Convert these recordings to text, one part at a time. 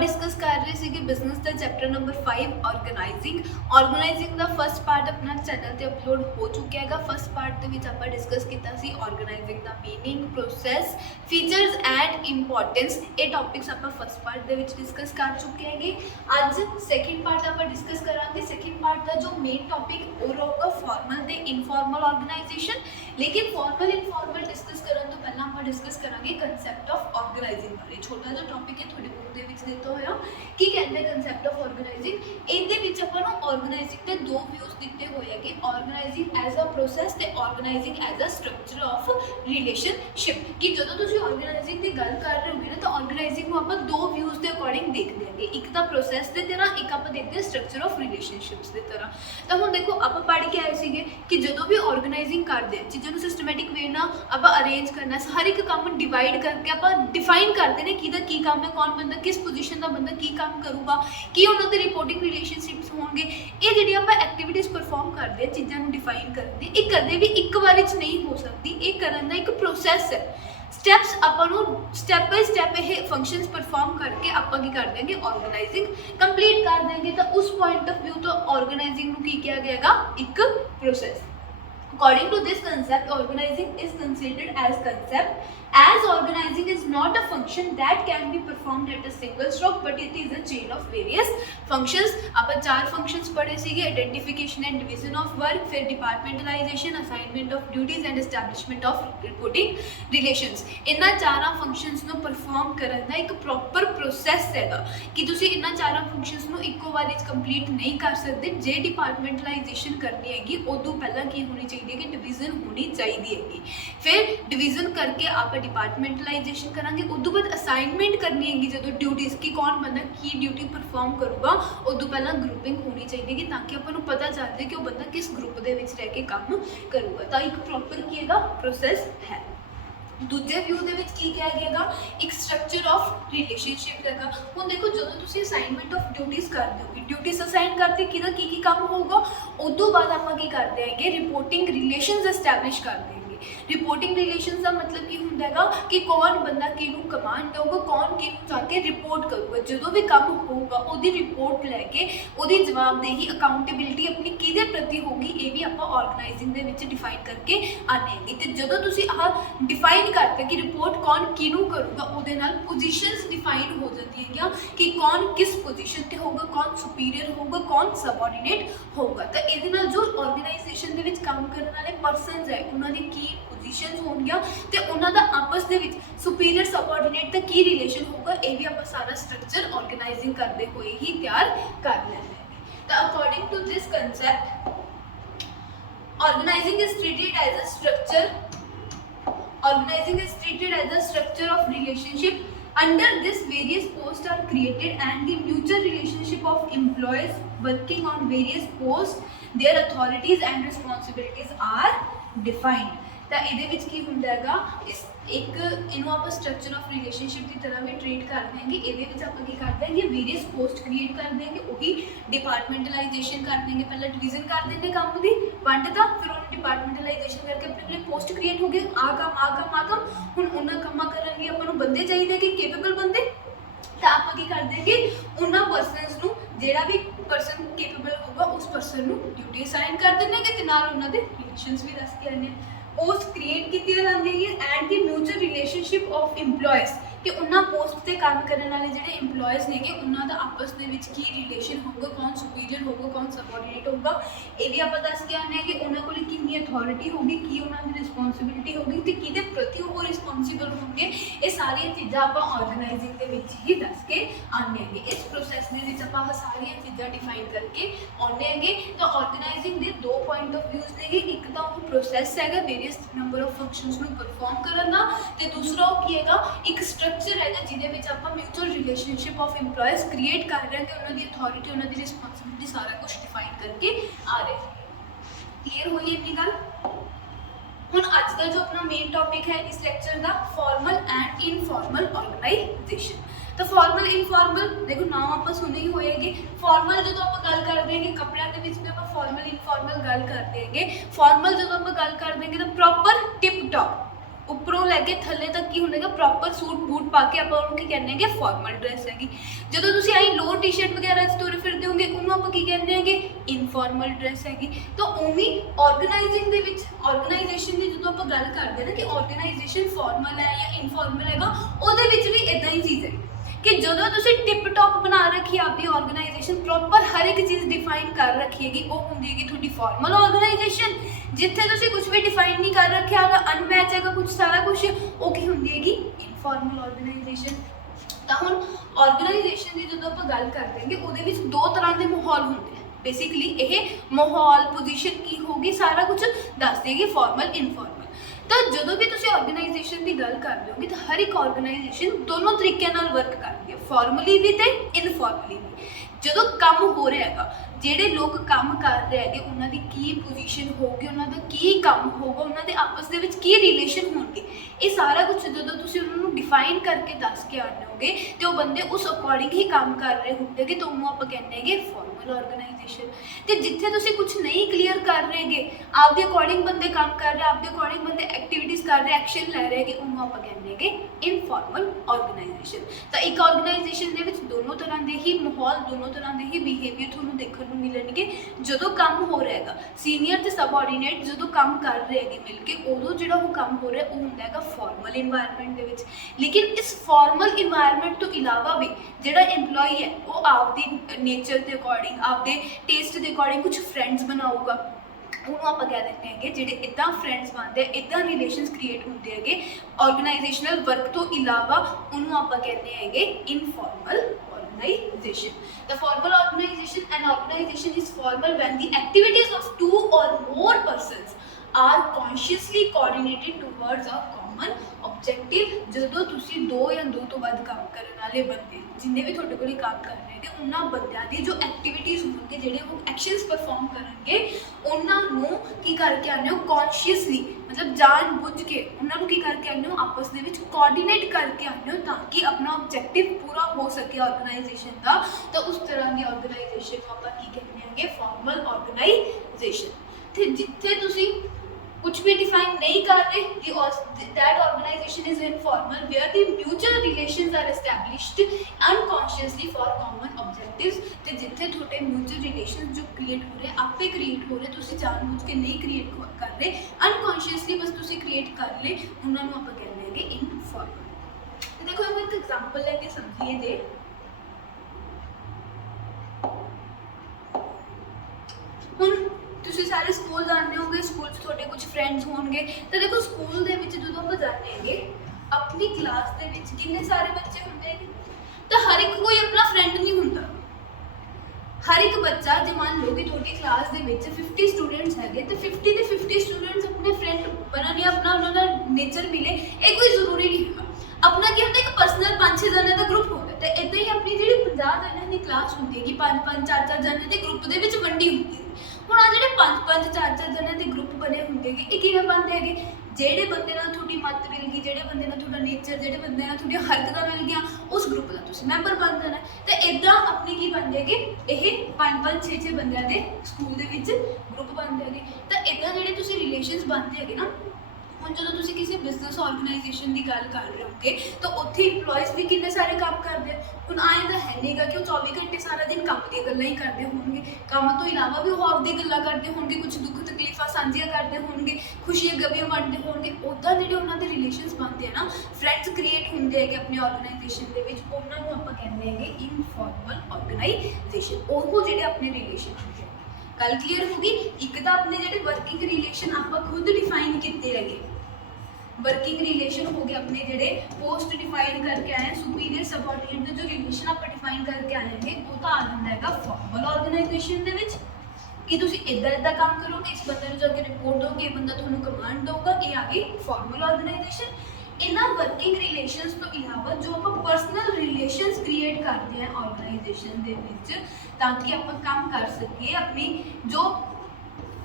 Discuss कर रहे थे बिजनेस का चैप्टर नंबर 5 ऑर्गेनाइजिंग का फर्स्ट पार्ट अपना चैनल पर अपलोड हो चुका है। फर्स्ट पार्ट के आप डिस्कस किया ऑर्गेनाइजिंग का meaning process features and importance. ये टॉपिक्स आप फर्स्ट पार्ट के डिस्कस कर चुके हैं। अज सैकेंड पार्ट आप डिस्कस करांगे। सैकेंड पार्ट का जो मेन टॉपिक वो रहेगा फॉर्मल ते इनफॉर्मल ऑर्गेनाइजेशन। लेकिन फॉर्मल इनफॉर्मल डिस्कस करने तो पहला आप डिस्कस करांगे कंसैप्ट ऑफ ऑर्गेनाइजिंग बारे। छोटा जिहा टॉपिक है थोड़े बुक के दिता होया की कहते हैं कंसैप्ट ऑफ ऑर्गेनाइजिंग। इहदे आपको ऑर्गेनाइजिंग के दो व्यूज दिते हुए हैं कि ऑर्गेनाइजिंग एज अ प्रोसैस ते organising as a structure of relationship. कि जो तुम ऑर्गेनाइजिंग की गल कर रहे होगे ना तो ऑर्गेनाइजिंग को आप दो व्यूज के अकॉर्डिंग देखते हैं, एक तो प्रोसैस की तरह, एक आप देखते हैं स्ट्रक्चर ऑफ रिलेशनशिप्स की तरह। तो हम देखो आप पढ़ के आए थे कि जो भी ऑर्गेनाइजिंग करते हैं चीज़ों को सिस्टमैटिक वे ना आप अरेंज करना, हर एक काम डिवाइड करके आप डिफाइन करते हैं कि की काम है, कौन बंदा किस पोजीशन का बंदा की काम करूगा, कि उन्होंने रिपोर्टिंग रिलेशनशिप्स होंगे। ये जी आप एक्टिविटीज़ परफॉर्म करते हैं चीज़ों को डिफाइन करते हैं, ये कदे भी एक बार नहीं हो सकती, ये करने का एक प्रोसैस है। स्टैप्स आपको स्टैप बाय स्टैप ये फंक्शंस परफॉर्म करके आप की कर देंगे ऑर्गेनाइजिंग कंप्लीट कर देंगे। तो उस पॉइंट ऑफ व्यू तो ऑर्गेनाइजिंग को की किया गया एक process. According to this concept, organizing is considered as concept as organizing is not a function that can be performed at a single stroke but it is a chain of various functions। आप चार functions पढ़े सीगे, identification and division of work, फिर departmentalization, assignment of duties and establishment of reporting relations। इन्हां चारा functions ਨੂੰ perform ਕਰਨ ਦਾ ਇੱਕ proper process हैगा कि तुसी इन्हां चारा functions ਨੂੰ ਇੱਕੋ ਵਾਰੀ complete नहीं कर सकते। जे departmentalization करनी हैगी उदों पहला की होनी चाहिए कि डिवीजन होनी चाहिए हैगी, फिर डिवीजन करके आप डिपार्टमेंटलाइजेशन करांगे, उदों बाद असाइनमेंट करनी हैगी जो ड्यूटीज़ की कौन बंदा की ड्यूटी परफॉर्म करूगा, उदों पहला ग्रुपिंग होनी चाहिए ताकि आपको पता चल जाए कि वो बंदा किस ग्रुप के रह के काम करूगा। तो एक प्रॉपर की प्रोसैस है। दूजे व्यू की क्या है एक स्ट्रक्चर ऑफ रिलेशनशिप है। हम देखो जो तुम असाइनमेंट ऑफ ड्यूटीज़ कर दोगे, ड्यूटीज़ असाइन करते कि की काम होगा, उदों बाद आप करते हैं रिपोर्टिंग रिलेशनस एस्टैब्लिश करते हैं। रिपोर्टिंग रिलेशनस का मतलब की होंगे कि कौन बंदा किनू कमांड देगा, कौन किनू जाके रिपोर्ट करूगा, जो भी काम होगा उसकी रिपोर्ट लैके उसकी जवाबदेही अकाउंटेबिलिटी अपनी किहदे प्रति होगी, ये भी आप ऑर्गेनाइजिंग दे विच डिफाइन करके आने हैं। तो जो तुम आह डिफाइन करते कि रिपोर्ट कौन किनू करूगा उसदे नाल पोजीशंस डिफाइन हो जाती है कि कौन किस पोजीशन पर होगा, कौन सुपीरियर होगा, कौन सबऑर्डिनेट होगा। तो ये जो ऑर्गेनाइजेशन के काम करने वाले परसनस है उन्होंने की पोजीशंस होंगे तो उन्होंने आपस के सुपीरियर सबऑर्डिनेट का की रिलेशन होगा, ये भी आप सारा स्ट्रक्चर ऑर्गेनाइजिंग करते हुए ही तैयार कर लेना है। तो according to this concept organising is treated as a structure of relationship। Under this various posts are created and the mutual relationship of employees working on various posts, their authorities and responsibilities are defined। तो ये की होंगे इस एक इनू आप structure of relationship की तरह भी ट्रीट कर देंगे। ये आप करते हैं वेरियस पोस्ट क्रिएट कर देंगे, वही डिपार्टमेंटलाइजेशन कर देंगे, पहले डिवीजन कर देंगे काम की वंडता, फिर उन्होंने डिपार्टमेंटलाइजेशन करके अपने पोस्ट क्रिएट हो गए, आ काम हूँ उन्होंने कामा करने अपन बंदे चाहिए कि केपेबल बंदे। तो आप कर देंगे उन्होंने परसनस को जोड़ा भी परसन केपेबल होगा उस परसन को ड्यूटी असाइन कर देंगे कि उन्होंने रिलेशनस भी दस के आने पोस्ट क्रिएट की जाती है and the mutual relationship of employees कि उन्होंने पोस्ट पर काम करने वाले जोड़े इंप्लॉयज़ ने उन्होंने आपस के की रिलेशन होगा, कौन सुपीरियर होगा, कौन सबऑर्डिनेट होगा, ये भी आप दस के आने कि उन्होंने को कितनी अथॉरिटी होगी, की उन्होंने रिस्पॉन्सिबिलिटी होगी, तो कि प्रति वो रिस्पॉन्सिबल होंगे। ये सारिया चीज़ा आप ऑर्गेनाइजिंग के ही दस के आने हैं। इस प्रोसैस के आप सारिया चीज़ा डिफाइन करके आने हैं। तो ऑर्गेनाइजिंग के दो पॉइंट ऑफ व्यूज ने, एक तो वो प्रोसैस है वेरियस नंबर ऑफ फंक्शनस को परफॉर्म करने का, तो दूसरा वो की है एक स्ट्रक्चर है जिहदे आप mutual relationship of employees create कर रहे हैं कि उन्होंने अथॉरिटी उन्होंने रिस्पॉन्सिबिलिटी सारा कुछ डिफाइन करके आ रहे हैं। क्लीयर हुई अपनी गल। हुण अज का जो अपना मेन टॉपिक है इस लेक्चर का फॉर्मल एंड इनफॉर्मल ऑर्गेनाइजेशन। तो फॉर्मल इनफॉर्मल देखो नाम आप सुने ही होएगी। फॉर्मल जो आप गल कर देंगे कपड़े के भी आप फॉर्मल इनफॉर्मल गल कर देंगे। फॉर्मल जो आप गल कर देंगे तो प्रॉपर टिप टॉप ਉੱਪਰੋਂ ਲੈ ਕੇ ਥੱਲੇ ਤੱਕ ਕੀ ਹੁੰਦਾ ਹੈਗਾ ਪ੍ਰੋਪਰ ਸੂਟ ਬੂਟ ਪਾ ਕੇ ਆਪਾਂ ਉਹਨੂੰ ਕੀ ਕਹਿੰਦੇ ਹੈਗੇ ਫਾਰਮਲ ਡਰੈਸ ਹੈਗੀ। ਜਦੋਂ ਤੁਸੀਂ ਆਈ ਲੋਅਰ ਟੀ-ਸ਼ਰਟ ਵਗੈਰਾ 'ਚ ਤੁਰੇ ਫਿਰਦੇ ਹੋਗੇ ਉਹਨੂੰ ਆਪਾਂ ਕੀ ਕਹਿੰਦੇ ਹੈਗੇ ਇਨਫਾਰਮਲ ਡਰੈਸ ਹੈਗੀ। ਤਾਂ ਉਵੇਂ ਆਰਗੇਨਾਈਜ਼ਿੰਗ ਦੇ ਵਿੱਚ ਆਰਗੇਨਾਈਜੇਸ਼ਨ ਦੀ ਜਦੋਂ ਆਪਾਂ ਗੱਲ ਕਰਦੇ ਨਾ ਕਿ ਆਰਗੇਨਾਈਜੇਸ਼ਨ ਫਾਰਮਲ ਹੈ ਜਾਂ ਇਨਫਾਰਮਲ ਹੈਗਾ, ਉਹਦੇ ਵਿੱਚ ਵੀ ਇਦਾਂ ਹੀ ਚੀਜ਼ ਹੈ ਕਿ ਜਦੋਂ ਤੁਸੀਂ ਟਿਪ ਟੌਪ ਬਣਾ ਰੱਖੀ ਆਪਣੀ ਆਰਗੇਨਾਈਜੇਸ਼ਨ ਪ੍ਰੋਪਰ ਹਰ ਇੱਕ ਚੀਜ਼ ਡਿਫਾਈਨ ਕਰ ਰੱਖੀ ਹੈਗੀ, ਉਹ ਹੁੰਦੀ ਹੈਗੀ ਤੁਹਾਡੀ ਫਾਰਮਲ ਆਰਗੇਨਾਈਜੇਸ਼ਨ। ਜਿੱਥੇ ਤੁਸੀਂ ਕੁਝ ਵੀ ਡਿਫਾਈਨ ਨਹੀਂ ਕਰ ਰੱਖਿਆ ਹੈਗਾ, ਅਨਮੈਚ ਹੈਗਾ ਕੁਝ ਸਾਰਾ ਕੁਝ, ਉਹ ਕੀ ਹੁੰਦੀ ਹੈਗੀ ਇਨਫਾਰਮਲ ਆਰਗੇਨਾਈਜੇਸ਼ਨ। ਤਾਂ ਹੁਣ ਆਰਗੇਨਾਈਜੇਸ਼ਨ ਦੀ ਜਦੋਂ ਆਪਾਂ ਗੱਲ ਕਰਦੇ ਹਾਂਗੇ ਉਹਦੇ ਵਿੱਚ ਦੋ ਤਰ੍ਹਾਂ ਦੇ ਮਾਹੌਲ ਹੁੰਦੇ ਆ। ਬੇਸਿਕਲੀ ਇਹ ਮਾਹੌਲ ਪੋਜੀਸ਼ਨ ਕੀ ਹੋਗੀ ਸਾਰਾ ਕੁਝ ਦੱਸ ਦੇਗੀ ਫਾਰਮਲ ਇਨਫਾਰਮਲ। ਤਾਂ ਜਦੋਂ ਵੀ ਤੁਸੀਂ ਆਰਗੇਨਾਈਜੇਸ਼ਨ ਦੀ ਗੱਲ ਕਰਦੇ ਹੋਗੇ ਤਾਂ ਹਰ ਇੱਕ ਆਰਗੇਨਾਈਜੇਸ਼ਨ ਦੋਨੋਂ ਤਰੀਕਿਆਂ ਨਾਲ ਵਰਕ ਕਰਦੀ ਹੈ, ਫਾਰਮਲੀ ਵੀ ਤੇ ਇਨਫਾਰਮਲੀ ਵੀ। ਜਦੋਂ ਕੰਮ ਹੋ ਰਿਹਾ ਹੈਗਾ, ਜਿਹੜੇ ਲੋਕ ਕੰਮ ਕਰ ਰਹੇ ਹੈਗੇ ਉਹਨਾਂ ਦੀ ਕੀ ਪੋਜੀਸ਼ਨ ਹੋਊਗੀ, ਉਹਨਾਂ ਦਾ ਕੀ ਕੰਮ ਹੋਊਗਾ, ਉਹਨਾਂ ਦੇ ਆਪਸ ਦੇ ਵਿੱਚ ਕੀ ਰਿਲੇਸ਼ਨ ਹੋਣਗੇ, ਇਹ ਸਾਰਾ ਕੁਝ ਜਦੋਂ ਤੁਸੀਂ ਉਹਨਾਂ ਨੂੰ ਡਿਫਾਈਨ ਕਰਕੇ ਦੱਸ ਕੇ ਆਉਂਦੇ ਹੋਗੇ ਤੇ ਉਹ ਬੰਦੇ ਉਸ ਅਕੋਰਡਿੰਗ ਹੀ ਕੰਮ ਕਰ ਰਹੇ ਹੁੰਦੇ ਕਿ ਉਹਨੂੰ ਆਪਾਂ ਕਹਿੰਦੇ ਹੈਗੇ ਫਾਰਮਲ ਆਰਗੇਨਾਈਜੇਸ਼ਨ। ਤੇ ਜਿੱਥੇ ਤੁਸੀਂ ਕੁਝ ਨਹੀਂ ਕਲੀਅਰ ਕਰ ਰਹੇਗੇ, ਆਪਦੇ ਅਕੋਰਡਿੰਗ ਬੰਦੇ ਕੰਮ ਕਰ ਰਹੇ, ਆਪਦੇ ਅਕੋਰਡਿੰਗ ਬੰਦੇ ਐਕਟੀਵਿਟੀਜ਼ ਕਰ ਰਹੇ, ਐਕਸ਼ਨ ਲੈ ਰਹੇ ਹੈਗੇ, ਉਹਨੂੰ ਆਪਾਂ ਕਹਿੰਦੇ ਹੈਗੇ ਇਨਫਾਰਮਲ ਆਰਗੇਨਾਈਜੇਸ਼ਨ। ਤਾਂ ਇੱਕ ਆਰਗੇਨਾਈਜੇਸ਼ਨ ਦੇ ਵਿੱਚ ਦੋਨੋਂ ਤਰ੍ਹਾਂ ਦੇ ਹੀ ਮਾਹੌਲ, ਦੋਨੋਂ ਤਰ੍ਹਾਂ ਦੇ ਹੀ ਬਿਹੇਵੀਅਰ ਤੁਹਾਨੂੰ ਦੇਖਣ ਨੂੰ ਮਿਲਣਗੇ। ਜਦੋਂ ਕੰਮ ਹੋ ਰਿਹਾ ਹੈਗਾ, ਸੀਨੀਅਰ ਤੇ ਸਬਆਰਡੀਨੇਟ ਜਦੋਂ ਕੰਮ ਕਰ ਰਹੇ ਹੈਗੇ ਮਿਲ ਕੇ, ਉਦੋਂ ਜਿਹੜਾ ਉਹ ਕੰਮ ਹੋ ਰਿਹਾ ਉਹ ਹੁੰਦਾ ਹੈਗਾ ਫਾਰਮਲ ਇਨਵਾਇਰਨਮੈਂਟ ਦੇ ਵਿੱਚ। ਲੇਕਿਨ ਇਸ ਫਾਰਮਲ ਇਨਵਾਇਰਨਮੈਂਟ ਤੋਂ ਇਲਾਵਾ ਵੀ ਜਿਹੜਾ EMPLOYEE ਹੈ ਉਹ ਆਪਦੀ ਨੇਚਰ ਦੇ ਅਕੋਰਡਿੰਗ, ਆਪਦੇ ਟੇਸਟ ਦੇ ਅਕੋਰਡਿੰਗ ਕੁਝ ਫਰੈਂਡਸ ਬਣਾਊਗਾ, ਉਹਨੂੰ ਆਪਾਂ ਕਹਿ ਦਿੰਦੇ ਹੈਗੇ ਜਿਹੜੇ ਇੱਦਾਂ ਫਰੈਂਡਸ ਬਣਦੇ, ਇੱਦਾਂ ਰਿਲੇਸ਼ਨਸ ਕ੍ਰੀਏਟ ਹੁੰਦੇ ਹੈਗੇ ਆਰਗੇਨਾਈਜੇਸ਼ਨਲ ਵਰਕ ਤੋਂ ਇਲਾਵਾ, ਉਹਨੂੰ ਆਪਾਂ ਕਹਿੰਦੇ ਹੈਗੇ informal organization. The formal organization, an organization is formal when the activities of two or more persons are consciously coordinated towards a common objective। ਜਦੋਂ ਤੁਸੀਂ ਦੋ ਜਾਂ ਦੋ ਤੋਂ ਵੱਧ ਕੰਮ ਕਰਨ ਵਾਲੇ ਬੰਦੇ ਜਿੰਨੇ ਵੀ ਤੁਹਾਡੇ ਕੋਲ ਕੰਮ ਕਰ ਰਹੇ ਹੈਗੇ, ਉਹਨਾਂ ਬੰਦਿਆਂ ਦੀ ਜੋ ਐਕਟੀਵਿਟੀਜ਼ ਹੋਣਗੇ, ਜਿਹੜੇ ਉਹ ਐਕਸ਼ਨਸ ਪਰਫਾਰਮ ਕਰਨਗੇ, ਉਹਨਾਂ ਨੂੰ ਕੀ ਕਰਕੇ ਆਉਂਦੇ ਹੋ ਕੌਨਸ਼ੀਅਸਲੀ, ਮਤਲਬ ਜਾਣ ਬੁੱਝ ਕੇ ਉਹਨਾਂ ਨੂੰ ਕੀ ਕਰਕੇ ਆਉਂਦੇ ਹੋ ਆਪਸ ਦੇ ਵਿੱਚ ਕੋਆਰਡੀਨੇਟ ਕਰਕੇ ਆਉਂਦੇ ਹੋ ਤਾਂ ਕਿ ਆਪਣਾ ਆਬਜੈਕਟਿਵ ਪੂਰਾ ਹੋ ਸਕੇ ਆਰਗੇਨਾਈਜੇਸ਼ਨ ਦਾ। ਤਾਂ ਉਸ ਤਰ੍ਹਾਂ ਦੀ ਆਰਗੇਨਾਈਜੇਸ਼ਨ ਨੂੰ ਆਪਾਂ ਕੀ ਕਹਿੰਦੇ ਹੈਗੇ ਫਾਰਮਲ ਆਰਗੇਨਾਈਜੇਸ਼ਨ। ਤੇ ਜਿੱਥੇ ਤੁਸੀਂ कुछ भी डिफाइन नहीं कर रहे, that organization is informal where the mutual relations are established unconsciously for common objectives। ਤੇ ਜਿੱਥੇ ਤੁਹਾਡੇ mutual relations ਜੋ create ਹੋ ਰਹੇ ਆਪੇ create ਹੋ ਰਹੇ, ਤੁਸੀਂ ਜਾਣਬੁੱਝ ਕੇ ਨਹੀਂ create ਕਰ ਰਹੇ, unconsciously ਬਸ ਤੁਸੀਂ create ਕਰ ਲਏ, ਉਹਨਾਂ ਨੂੰ ਆਪਾਂ ਕਹਿੰਦੇ ਹੈਗੇ informal। ਦੇਖੋ ਆਪਾਂ ਇੱਕ ਐਗਜ਼ਾਮਪਲ ਲੈ ਕੇ ਸਮਝੀਏ ਜੇ ਹੁਣ ਤੁਸੀਂ ਸਾਰੇ ਸਕੂਲ ਜਾਂਦੇ ਹੋਗੇ, ਸਕੂਲ 'ਚ ਤੁਹਾਡੇ ਕੁਝ ਫਰੈਂਡਸ ਹੋਣਗੇ। ਤਾਂ ਦੇਖੋ ਸਕੂਲ ਦੇ ਵਿੱਚ ਜਦੋਂ ਆਪਾਂ ਜਾਂਦੇ ਹੈਗੇ ਆਪਣੀ ਕਲਾਸ ਦੇ ਵਿੱਚ ਕਿੰਨੇ ਸਾਰੇ ਬੱਚੇ ਹੁੰਦੇ ਹੈਗੇ, ਤਾਂ ਹਰ ਇੱਕ ਕੋਈ ਆਪਣਾ ਫਰੈਂਡ ਨਹੀਂ ਹੁੰਦਾ। ਹਰ ਇੱਕ ਬੱਚਾ, ਜੇ ਮੰਨ ਲਓ ਕਿ ਤੁਹਾਡੀ ਕਲਾਸ ਦੇ ਵਿੱਚ 50 ਸਟੂਡੈਂਟਸ ਹੈਗੇ ਤੇ 50 ਦੇ 50 ਸਟੂਡੈਂਟਸ ਆਪਣੇ ਫਰੈਂਡ ਬਣਨ ਜਾਂ ਆਪਣਾ ਉਹਨਾਂ ਦਾ ਨੇਚਰ ਮਿਲੇ, ਇਹ ਕੋਈ ਜ਼ਰੂਰੀ ਨਹੀਂ ਹੈਗਾ। ਆਪਣਾ ਕੀ ਹੁੰਦਾ ਇੱਕ ਪਰਸਨਲ 5-6 ਜਣਿਆਂ ਦਾ ਗਰੁੱਪ ਹੁੰਦਾ। ਤੇ ਇਦਾਂ ਹੀ ਆਪਣੀ ਜਿਹੜੀ 50 ਜਣਿਆਂ ਦੀ ਕਲਾਸ ਹੁੰਦੀ ਹੈਗੀ 5-5 4-4 ਜਣਿਆਂ ਦੇ ਗਰੁੱਪ ਦੇ ਵਿੱਚ ਵੰਡੀ ਹੁੰਦੀ ਹੈ। ਹੁਣ ਆ ਜਿਹੜੇ 5-5 4-4 ਜਣਿਆਂ ਦੇ ਗਰੁੱਪ ਬਣੇ ਹੁੰਦੇ ਹੈਗੇ, ਇਹ ਕਿਵੇਂ ਬਣਦੇ ਹੈਗੇ, ਜਿਹੜੇ ਬੰਦੇ ਨਾਲ ਤੁਹਾਡੀ ਮੱਤ ਮਿਲ ਗਈ, ਜਿਹੜੇ ਬੰਦੇ ਨਾਲ ਤੁਹਾਡਾ ਨੇਚਰ, ਜਿਹੜੇ ਬੰਦੇ ਨਾਲ ਤੁਹਾਡੀਆਂ ਹਰਕਤਾਂ ਮਿਲ ਗਈਆਂ, ਉਸ ਗਰੁੱਪ ਦਾ ਤੁਸੀਂ ਮੈਂਬਰ ਬਣ ਜਾਣਾ। ਤੇ ਇਦਾਂ ਆਪਣੀ ਕੀ ਬਣਦੇ ਹੈਗੇ, ਇਹ 5-5 6-6 ਬੰਦਿਆਂ ਦੇ ਸਕੂਲ ਦੇ ਵਿੱਚ ਗਰੁੱਪ ਬਣਦੇ ਹੈਗੇ। ਤਾਂ ਇਦਾਂ ਜਿਹੜੇ ਤੁਸੀਂ ਰਿਲੇਸ਼ਨਸ ਬਣਦੇ ਹੈਗੇ ਨਾ, ਹੁਣ ਜਦੋਂ ਤੁਸੀਂ ਕਿਸੇ ਬਿਜ਼ਨਸ ਆਰਗੇਨਾਈਜੇਸ਼ਨ ਦੀ ਗੱਲ ਕਰ ਰਹੇ ਹੋਗੇ ਤਾਂ ਉੱਥੇ EMPLOYEES ਵੀ ਕਿੰਨੇ ਸਾਰੇ ਕੰਮ ਕਰਦੇ। ਹੁਣ ਆਏ ਤਾਂ ਹੈ ਨਹੀਂਗਾ ਕਿ ਉਹ 24 ਘੰਟੇ ਸਾਰਾ ਦਿਨ ਕੰਮ ਦੀਆਂ ਗੱਲਾਂ ਹੀ ਕਰਦੇ ਹੋਣਗੇ, ਕੰਮ ਤੋਂ ਇਲਾਵਾ ਵੀ ਉਹ ਆਪਦੀ ਗੱਲਾਂ ਕਰਦੇ ਹੋਣਗੇ, ਕੁਝ ਦੁੱਖ ਤਕਲੀਫਾਂ ਸਾਂਝੀਆਂ ਕਰਦੇ ਹੋਣਗੇ, ਖੁਸ਼ੀਆਂ ਗਮੀਆਂ ਵੰਡਦੇ ਹੋਣਗੇ। ਉੱਦਾਂ ਜਿਹੜੇ ਉਹਨਾਂ ਦੇ ਰਿਲੇਸ਼ਨਸ ਬਣਦੇ ਆ ਨਾ, ਫਰੈਂਡਸ ਕ੍ਰੀਏਟ ਹੁੰਦੇ ਹੈਗੇ ਆਪਣੀ ਆਰਗੇਨਾਈਜੇਸ਼ਨ ਦੇ ਵਿੱਚ, ਉਹਨਾਂ ਨੂੰ ਆਪਾਂ ਕਹਿੰਦੇ ਹੈਗੇ ਇਨਫਾਰਮਲ ਆਰਗੇਨਾਈਜੇਸ਼ਨ। ਉਹ ਜਿਹੜੇ ਆਪਣੇ ਰਿਲੇਸ਼ਨ ਹੁੰਦੇ। ਗੱਲ ਕਲੀਅਰ ਹੋ ਗਈ। ਇੱਕ ਤਾਂ ਆਪਣੇ ਜਿਹੜੇ ਵਰਕਿੰਗ ਰਿਲੇਸ਼ਨ ਆਪਾਂ ਖੁਦ ਡਿਫਾਈਨ ਕੀਤੇ ਹੈਗੇ, वर्किंग रिलेशन हो गए अपने जेडे पोस्ट डिफाइन करके आए हैं, सुपीरियर सबऑर्डिनेट ਦੇ जो रिलेशन आप डिफाइन करके आए हैं वो तो आ ਜਾਂਦਾ ਹੈਗਾ ਫਾਰਮਲ ਆਰਗੇਨਾਈਜੇਸ਼ਨ ਦੇ ਵਿੱਚ ਕਿ ਤੁਸੀਂ ਇਦਾਂ ਕੰਮ ਕਰੋਗੇ, ਇਸ ਬੰਦੇ ਨੂੰ ਜਾ ਕੇ ਰਿਪੋਰਟ ਦੋਗੇ, ਇਹ ਬੰਦਾ ਤੁਹਾਨੂੰ ਕਮਾਂਡ ਦਊਗਾ, ਇਹ ਆ ਗਈ ਫਾਰਮਲ ਆਰਗੇਨਾਈਜੇਸ਼ਨ। ਇਹਨਾਂ ਵਰਕਿੰਗ ਰਿਲੇਸ਼ਨਸ ਤੋਂ ਇਲਾਵਾ ਜੋ ਆਪਾਂ ਪਰਸਨਲ ਰਿਲੇਸ਼ਨਸ ਕ੍ਰੀਏਟ ਕਰਦੇ ਹਾਂ ਆਰਗੇਨਾਈਜੇਸ਼ਨ ਦੇ ਵਿੱਚ ਤਾਂ ਕਿ ਆਪਾਂ ਕੰਮ ਕਰ ਸਕੀਏ, ਆਪਣੀ ਜੋ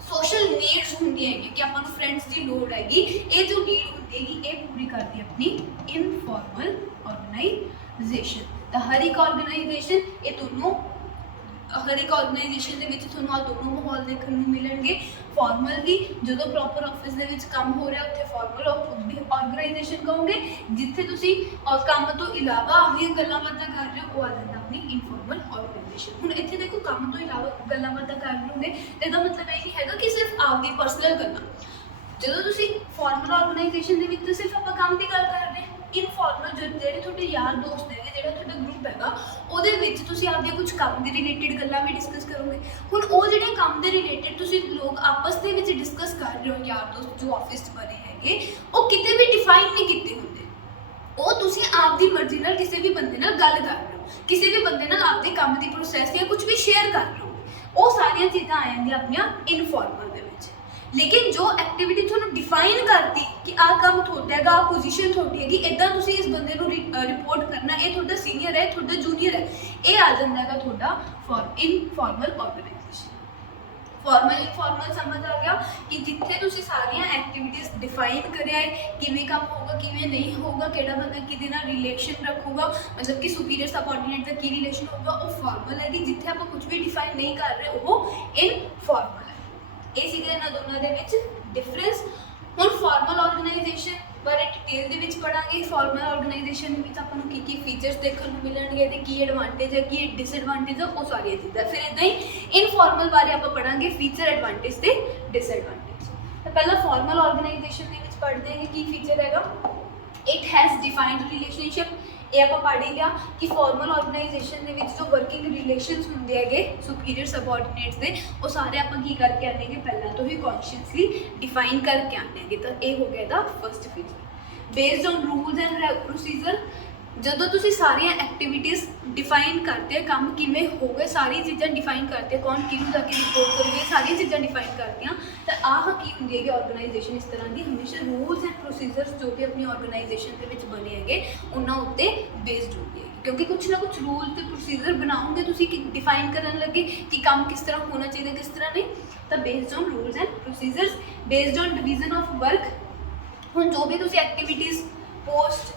ਸੋਸ਼ਲ ਨੀਡਸ ਹੁੰਦੀਆਂ ਹੈਗੀਆਂ ਕਿ ਆਪਾਂ ਨੂੰ ਫਰੈਂਡਸ ਦੀ ਲੋੜ ਹੈਗੀ, ਇਹ ਜੋ ਨੀਡ ਹੁੰਦੀ ਹੈਗੀ ਇਹ ਪੂਰੀ ਕਰਦੀ ਹੈ ਆਪਣੀ ਇਨਫਾਰਮਲ ਆਰਗੇਨਾਈਜੇਸ਼ਨ। ਤਾਂ ਹਰ ਇੱਕ ਆਰਗੇਨਾਈਜੇਸ਼ਨ ਇਹ ਦੋਨੋਂ हर एक ऑर्गेनाइजेशन ਦੇ ਵਿੱਚ ਤੁਹਾਨੂੰ ਆ ਦੋਨੋਂ ਮਾਹੌਲ ਦੇਖਣ ਨੂੰ ਮਿਲਣਗੇ। ਫਾਰਮਲ ਵੀ ਜਦੋਂ ਪ੍ਰੋਪਰ ਆਫਿਸ ਦੇ ਵਿੱਚ ਕੰਮ ਹੋ ਰਿਹਾ ਉੱਥੇ ਫਾਰਮਲ ਆਰਗੇਨਾਈਜੇਸ਼ਨ ਕਹੋਗੇ, ਜਿੱਥੇ ਤੁਸੀਂ ਕੰਮ ਤੋਂ ਇਲਾਵਾ ਆਪਣੀਆਂ ਗੱਲਾਂ ਬਾਤਾਂ ਕਰ ਰਹੇ ਹੋ ਉਹ ਆ ਜਾਂਦਾ ਆਪਣੀ ਇਨਫਾਰਮਲ ਆਰਗੇਨਾਈਜੇਸ਼ਨ। ਹੁਣ ਇੱਥੇ ਦੇਖੋ ਕੰਮ ਤੋਂ ਇਲਾਵਾ ਗੱਲਾਂ ਬਾਤਾਂ ਕਰ ਲਓਗੇ ਤੇ ਇਹਦਾ ਮਤਲਬ ਇਹ ਨਹੀਂ ਹੈਗਾ ਕਿ ਸਿਰਫ ਆਪਦੀ ਪਰਸਨਲ ਗੱਲਾਂ। ਜਦੋਂ ਤੁਸੀਂ ਫਾਰਮਲ ਆਰਗੇਨਾਈਜੇਸ਼ਨ ਦੇ ਵਿੱਚ ਸਿਰਫ ਆਪਾਂ ਕੰਮ ਦੀ ਗੱਲ ਕਰ ਰਹੇ ਹਾਂ, ਇਨਫਾਰਮਲ ਜਿਹੜੇ ਤੁਹਾਡੇ ਯਾਰ ਦੋਸਤ ਹੈਗੇ, ਜਿਹੜਾ ਤੁਹਾਡਾ ਗਰੁੱਪ ਹੈਗਾ, ਉਹਦੇ ਵਿੱਚ ਤੁਸੀਂ ਆਪਦੇ ਕੁਝ ਕੰਮ ਦੇ ਰਿਲੇਟਿਡ ਗੱਲਾਂ ਵੀ ਡਿਸਕਸ ਕਰੋਗੇ। ਹੁਣ ਉਹ ਜਿਹੜੇ ਕੰਮ ਦੇ ਰਿਲੇਟਿਡ ਤੁਸੀਂ ਲੋਕ ਆਪਸ ਦੇ ਵਿੱਚ ਡਿਸਕਸ ਕਰ ਰਹੇ ਹੋ ਯਾਰ ਦੋਸਤ ਜੋ ਆਫਿਸ 'ਚ ਬਣੇ ਹੈਗੇ, ਉਹ ਕਿਤੇ ਵੀ ਡਿਫਾਈਨ ਨਹੀਂ ਕੀਤੇ ਹੁੰਦੇ। ਉਹ ਤੁਸੀਂ ਆਪਦੀ ਮਰਜ਼ੀ ਨਾਲ ਕਿਸੇ ਵੀ ਬੰਦੇ ਨਾਲ ਗੱਲ ਕਰ ਰਹੇ ਹੋ, ਕਿਸੇ ਵੀ ਬੰਦੇ ਨਾਲ ਆਪਦੇ ਕੰਮ ਦੀ ਪ੍ਰੋਸੈਸ ਜਾਂ ਕੁਝ ਵੀ ਸ਼ੇਅਰ ਕਰ ਰਹੇ ਹੋ, ਉਹ ਸਾਰੀਆਂ ਚੀਜ਼ਾਂ ਆ ਜਾਂਦੀਆਂ ਆਪਣੀਆਂ ਇਨਫਾਰਮਲ ਦੇ ਵਿੱਚ। लेकिन जो एक्टिविटी थोड़ा डिफाइन करती कि आ काम थोड़ा हैगा, आ पोजीशन थोड़ी हैगी, इदा तुसी इस बंदे नूं रिपोर्ट करना, ये थोड़ा सीनियर है, थोड़ा जूनियर है, ये आ जाता है थोड़ा इनफॉर्मल ऑर्गेनाइजेशन। फॉर्मल इनफॉर्मल समझ आ गया कि जिथे तुसी सारियां एक्टिविटीज़ डिफाइन करिया है, किवें काम होगा किवें नहीं होगा, किहड़ा बंदा किहदे नाल रिलेशन रखूगा, मतलब कि सुपीरियर सबऑर्डिनेट दा की रिलेशन होगा, वो फॉर्मल है कि जिथे आपां कुछ भी डिफाइन नहीं कर रहे वो इनफॉर्मल है। ਇਹ ਸੀਗੇ ਇਹਨਾਂ ਦੋਨਾਂ ਦੇ ਵਿੱਚ ਡਿਫਰੈਂਸ। ਹੁਣ ਫਾਰਮਲ ਆਰਗੇਨਾਈਜੇਸ਼ਨ ਬਾਰੇ ਡਿਟੇਲ ਦੇ ਵਿੱਚ ਪੜਾਂਗੇ। ਫਾਰਮਲ ਆਰਗੇਨਾਈਜੇਸ਼ਨ ਦੇ ਵਿੱਚ ਆਪਾਂ ਨੂੰ ਕੀ ਫੀਚਰਸ ਦੇਖਣ ਨੂੰ ਮਿਲਣਗੇ, ਇਹਦੇ ਕੀ ਐਡਵਾਂਟੇਜ ਹੈ, ਕੀ ਡਿਸਐਡਵਾਂਟੇਜ ਹੈ, ਉਹ ਸਾਰੀਆਂ ਚੀਜ਼ਾਂ। ਫਿਰ ਇੱਦਾਂ ਹੀ ਇਨਫਾਰਮਲ ਬਾਰੇ ਆਪਾਂ ਪੜਾਂਗੇ ਫੀਚਰ, ਐਡਵਾਂਟੇਜ ਤੇ ਡਿਸਐਡਵਾਂਟੇਜ। ਤਾਂ ਪਹਿਲਾਂ ਫਾਰਮਲ ਆਰਗੇਨਾਈਜੇਸ਼ਨ ਦੇ ਵਿੱਚ ਪੜ੍ਹਦੇ ਹਾਂ ਕੀ ਫੀਚਰ ਹੈਗਾ। It has defined relationship. ਇਹ ਆਪਾਂ ਪੜ੍ਹ ਹੀ ਲਿਆ ਕਿ ਫਾਰਮਲ ਆਰਗੇਨਾਈਜੇਸ਼ਨ ਦੇ ਵਿੱਚ ਜੋ ਵਰਕਿੰਗ ਰਿਲੇਸ਼ਨਸ ਹੁੰਦੇ ਹੈਗੇ ਸੁਪੀਰੀਅਰ ਸਬਆਰਡੀਨੇਟਸ ਦੇ, ਉਹ ਸਾਰੇ ਆਪਾਂ ਕੀ ਕਰਕੇ ਆਉਂਦੇ ਹੈਗੇ, ਪਹਿਲਾਂ ਤੋਂ ਹੀ ਕੌਨਸ਼ੀਅਸਲੀ ਡਿਫਾਈਨ ਕਰਕੇ ਆਉਂਦੇ ਹੈਗੇ। ਤਾਂ ਇਹ ਹੋ ਗਿਆ ਇਹਦਾ first feature. Based on rules and procedure, ਜਦੋਂ ਤੁਸੀਂ ਸਾਰੀਆਂ ਐਕਟੀਵਿਟੀਜ਼ ਡਿਫਾਈਨ ਕਰਦੇ, ਕੰਮ ਕਿਵੇਂ ਹੋਵੇ, ਸਾਰੀ ਚੀਜ਼ਾਂ ਡਿਫਾਈਨ ਕਰਦੇ, ਕੌਣ ਕਿਹਨੂੰ ਜਾ ਕੇ ਰਿਪੋਰਟ ਕਰੂਗੇ, ਸਾਰੀਆਂ ਚੀਜ਼ਾਂ ਡਿਫਾਈਨ ਕਰਦੀਆਂ, ਤਾਂ ਆਹ ਕੀ ਹੁੰਦੀ ਹੈਗੀ ਆਰਗੇਨਾਈਜੇਸ਼ਨ ਇਸ ਤਰ੍ਹਾਂ ਦੀ ਹਮੇਸ਼ਾ ਰੂਲਸ ਐਂਡ ਪ੍ਰੋਸੀਜਰਸ ਜੋ ਵੀ ਆਪਣੀ ਆਰਗੇਨਾਈਜੇਸ਼ਨ ਦੇ ਵਿੱਚ ਬਣੇ ਹੈਗੇ ਉਹਨਾਂ ਉੱਤੇ ਬੇਸਡ ਹੁੰਦੀ ਹੈ। ਕਿਉਂਕਿ ਕੁਛ ਨਾ ਕੁਛ ਰੂਲ ਤੇ ਪ੍ਰੋਸੀਜਰ ਬਣਾਉਂਗੇ ਤੁਸੀਂ ਕਿ ਡਿਫਾਈਨ ਕਰਨ ਲੱਗੇ ਕਿ ਕੰਮ ਕਿਸ ਤਰ੍ਹਾਂ ਹੋਣਾ ਚਾਹੀਦਾ, ਕਿਸ ਤਰ੍ਹਾਂ ਨਹੀਂ, ਤਾਂ based on rules and procedures, based on division of work. ਹੁਣ ਜੋ ਵੀ ਤੁਸੀਂ ਐਕਟੀਵਿਟੀਜ਼ ਪੋਸਟ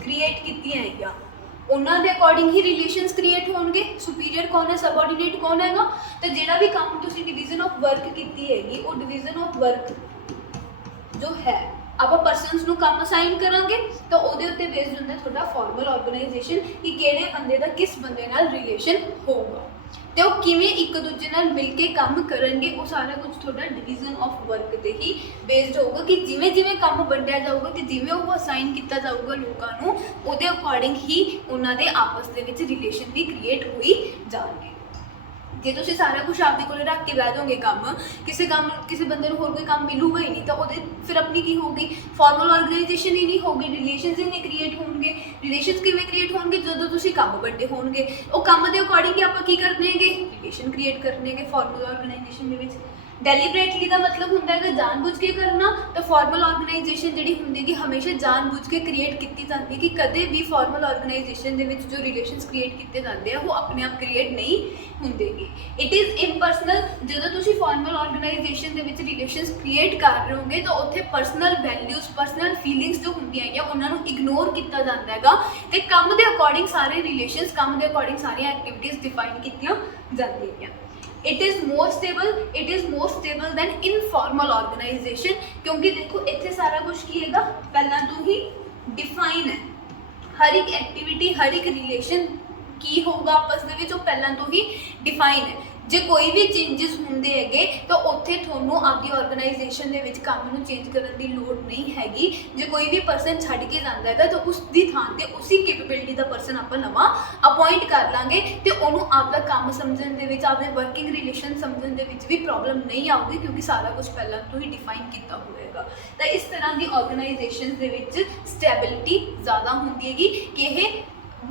ਕ੍ਰੀਏਟ ਕੀਤੀਆਂ ਹੈਗੀਆਂ ਉਹਨਾਂ ਦੇ ਅਕੋਰਡਿੰਗ ਹੀ ਰਿਲੇਸ਼ਨਸ ਕ੍ਰੀਏਟ ਹੋਣਗੇ। ਸੁਪੀਰੀਅਰ ਕੌਣ ਹੈ, ਸਬਆਰਡੀਨੇਟ ਕੌਣ ਹੈਗਾ, ਤਾਂ ਜਿਹੜਾ ਵੀ ਕੰਮ ਤੁਸੀਂ ਡਿਵੀਜ਼ਨ ਆਫ ਵਰਕ ਕੀਤੀ ਹੈਗੀ ਉਹ ਡਿਵੀਜ਼ਨ ਆਫ ਵਰਕ ਜੋ ਹੈ ਆਪਾਂ ਪਰਸਨਸ ਨੂੰ ਕੰਮ ਅਸਾਈਨ ਕਰਾਂਗੇ ਤਾਂ ਉਹਦੇ ਉੱਤੇ ਬੇਸਡ ਹੁੰਦਾ ਤੁਹਾਡਾ ਫਾਰਮਲ ਆਰਗੇਨਾਈਜੇਸ਼ਨ ਕਿ ਕਿਹੜੇ ਬੰਦੇ ਦਾ ਕਿਸ ਬੰਦੇ ਨਾਲ ਰਿਲੇਸ਼ਨ ਹੋਊਗਾ ਤੇ ਉਹ ਕਿਵੇਂ ਇੱਕ ਦੂਜੇ ਨਾਲ ਮਿਲ ਕੇ ਕੰਮ ਕਰਨਗੇ। ਉਹ ਸਾਰਾ ਕੁਝ ਤੁਹਾਡਾ ਡਿਵੀਜ਼ਨ ਆਫ ਵਰਕ ਤੇ ਹੀ ਬੇਸਡ ਹੋਊਗਾ ਕਿ ਜਿਵੇਂ ਜਿਵੇਂ ਕੰਮ ਵੰਡਿਆ ਜਾਊਗਾ ਤੇ ਜਿਵੇਂ ਉਹ ਅਸਾਈਨ ਕੀਤਾ ਜਾਊਗਾ ਲੋਕਾਂ ਨੂੰ, ਉਹਦੇ ਅਕੋਰਡਿੰਗ ਹੀ ਉਹਨਾਂ ਦੇ ਆਪਸ ਦੇ ਵਿੱਚ ਰਿਲੇਸ਼ਨ ਵੀ ਕ੍ਰੀਏਟ ਹੋਈ ਜਾਣਗੇ। ਜੇ ਤੁਸੀਂ ਸਾਰਾ ਕੁਝ ਆਪਦੇ ਕੋਲ ਰੱਖ ਕੇ ਬਹਿ ਜਾਓਗੇ ਕੰਮ ਕਿਸੇ ਬੰਦੇ ਨੂੰ ਹੋਰ ਕੋਈ ਕੰਮ ਮਿਲੂਗਾ ਹੀ ਨਹੀਂ ਤਾਂ ਉਹਦੇ ਫਿਰ ਆਪਣੀ ਕੀ ਹੋਊਗੀ, ਫਾਰਮਲ ਆਰਗੇਨਾਈਜੇਸ਼ਨ ਹੀ ਨਹੀਂ ਹੋਊਗੀ, ਰਿਲੇਸ਼ਨਸ ਹੀ ਨਹੀਂ ਕ੍ਰੀਏਟ ਹੋਣਗੇ। ਰਿਲੇਸ਼ਨਸ ਕਿਵੇਂ ਕ੍ਰੀਏਟ ਹੋਣਗੇ, ਜਦੋਂ ਤੁਸੀਂ ਕੰਮ ਵੱਡੇ ਹੋਣਗੇ ਉਹ ਕੰਮ ਦੇ ਅਕੋਰਡਿੰਗ ਹੀ ਆਪਾਂ ਕੀ ਕਰਨੇ ਹੈਗੇ, ਰਿਲੇਸ਼ਨ ਕ੍ਰੀਏਟ ਕਰਨੇ ਹੈਗੇ ਫਾਰਮਲ ਆਰਗੇਨਾਈਜੇਸ਼ਨ ਦੇ ਵਿੱਚ। ਡੈਲੀਬਰੇਟਲੀ ਦਾ ਮਤਲਬ ਹੁੰਦਾ ਹੈਗਾ ਜਾਣਬੁੱਝ ਕੇ ਕਰਨਾ, ਤਾਂ ਫਾਰਮਲ ਆਰਗੇਨਾਈਜੇਸ਼ਨ ਜਿਹੜੀ ਹੁੰਦੀ ਹੈਗੀ ਹਮੇਸ਼ਾ ਜਾਣਬੁੱਝ ਕੇ ਕ੍ਰੀਏਟ ਕੀਤੀ ਜਾਂਦੀ ਹੈ ਕਿ ਕਦੇ ਵੀ ਫਾਰਮਲ ਆਰਗੇਨਾਈਜੇਸ਼ਨ ਦੇ ਵਿੱਚ ਜੋ ਰਿਲੇਸ਼ਨਸ ਕ੍ਰੀਏਟ ਕੀਤੇ ਜਾਂਦੇ ਆ ਉਹ ਆਪਣੇ ਆਪ ਕ੍ਰੀਏਟ ਨਹੀਂ ਹੁੰਦੇਗੇ। It is ਇੰਪਰਸਨਲ। ਜਦੋਂ ਤੁਸੀਂ ਫਾਰਮਲ ਆਰਗੇਨਾਈਜੇਸ਼ਨ ਦੇ ਵਿੱਚ ਰਿਲੇਸ਼ਨਸ ਕ੍ਰੀਏਟ ਕਰ ਰਹੇ ਹੋਗੇ ਤਾਂ ਉੱਥੇ ਪਰਸਨਲ ਵੈਲਿਊਜ਼, ਪਰਸਨਲ ਫੀਲਿੰਗਸ ਜੋ ਹੁੰਦੀਆਂ ਹੈਗੀਆਂ ਉਹਨਾਂ ਨੂੰ ਇਗਨੋਰ ਕੀਤਾ ਜਾਂਦਾ ਹੈਗਾ ਤੇ ਕੰਮ ਦੇ ਅਕੋਰਡਿੰਗ ਸਾਰੇ ਰਿਲੇਸ਼ਨਸ, ਕੰਮ ਦੇ ਅਕੋਰਡਿੰਗ ਸਾਰੀਆਂ ਐਕਟੀਵਿਟੀਜ਼ ਡਿਫਾਈਨ ਕੀਤੀਆਂ ਜਾਂਦੀਆਂ ਹੈਗੀਆਂ। It is more stable than informal organisation क्योंकि देखो इत्थे सारा कुछ की हैगा पहला तो ही डिफाइन है, हर एक एक्टिविटी हर एक रिलेशन की होगा आपस ਦੇ ਵਿੱਚ ਉਹ ਪਹਿਲਾਂ ਤੋਂ ਹੀ ਡਿਫਾਈਨ ਹੈ। ਜੇ ਕੋਈ ਵੀ ਚੇਂजेस ਹੁੰਦੇ ਹੈਗੇ ਤਾਂ ਉੱਥੇ ਤੁਹਾਨੂੰ ਆਪਦੀ ਆਰਗੇਨਾਈਜੇਸ਼ਨ ਦੇ ਵਿੱਚ ਕੰਮ ਨੂੰ ਚੇਂਜ ਕਰਨ ਦੀ ਲੋੜ ਨਹੀਂ ਹੈਗੀ। ਜੇ ਕੋਈ ਵੀ ਪਰਸਨ ਛੱਡ ਕੇ ਜਾਂਦਾ ਹੈਗਾ ਤਾਂ ਉਸ ਦੀ ਥਾਂ ਤੇ ਉਸੇ ਕੈਪੇਬਿਲਿਟੀ ਦਾ ਪਰਸਨ ਆਪਾਂ ਨਵਾਂ ਅਪਾਇੰਟ ਕਰ ਲਾਂਗੇ ਤੇ ਉਹਨੂੰ ਆਪਦਾ ਕੰਮ ਸਮਝਣ ਦੇ ਵਿੱਚ, ਆਪਦੇ ਵਰਕਿੰਗ ਰਿਲੇਸ਼ਨ ਸਮਝਣ ਦੇ ਵਿੱਚ ਵੀ ਪ੍ਰੋਬਲਮ ਨਹੀਂ ਆਊਗੀ ਕਿਉਂਕਿ ਸਾਰਾ ਕੁਝ ਪਹਿਲਾਂ ਤੋਂ ਹੀ ਡਿਫਾਈਨ ਕੀਤਾ ਹੋਵੇਗਾ। ਤਾਂ ਇਸ ਤਰ੍ਹਾਂ ਦੀ ਆਰਗੇਨਾਈਜੇਸ਼ਨ ਦੇ ਵਿੱਚ ਸਟੈਬਿਲਿਟੀ ਜ਼ਿਆਦਾ ਹੁੰਦੀ ਹੈਗੀ ਕਿ ਇਹ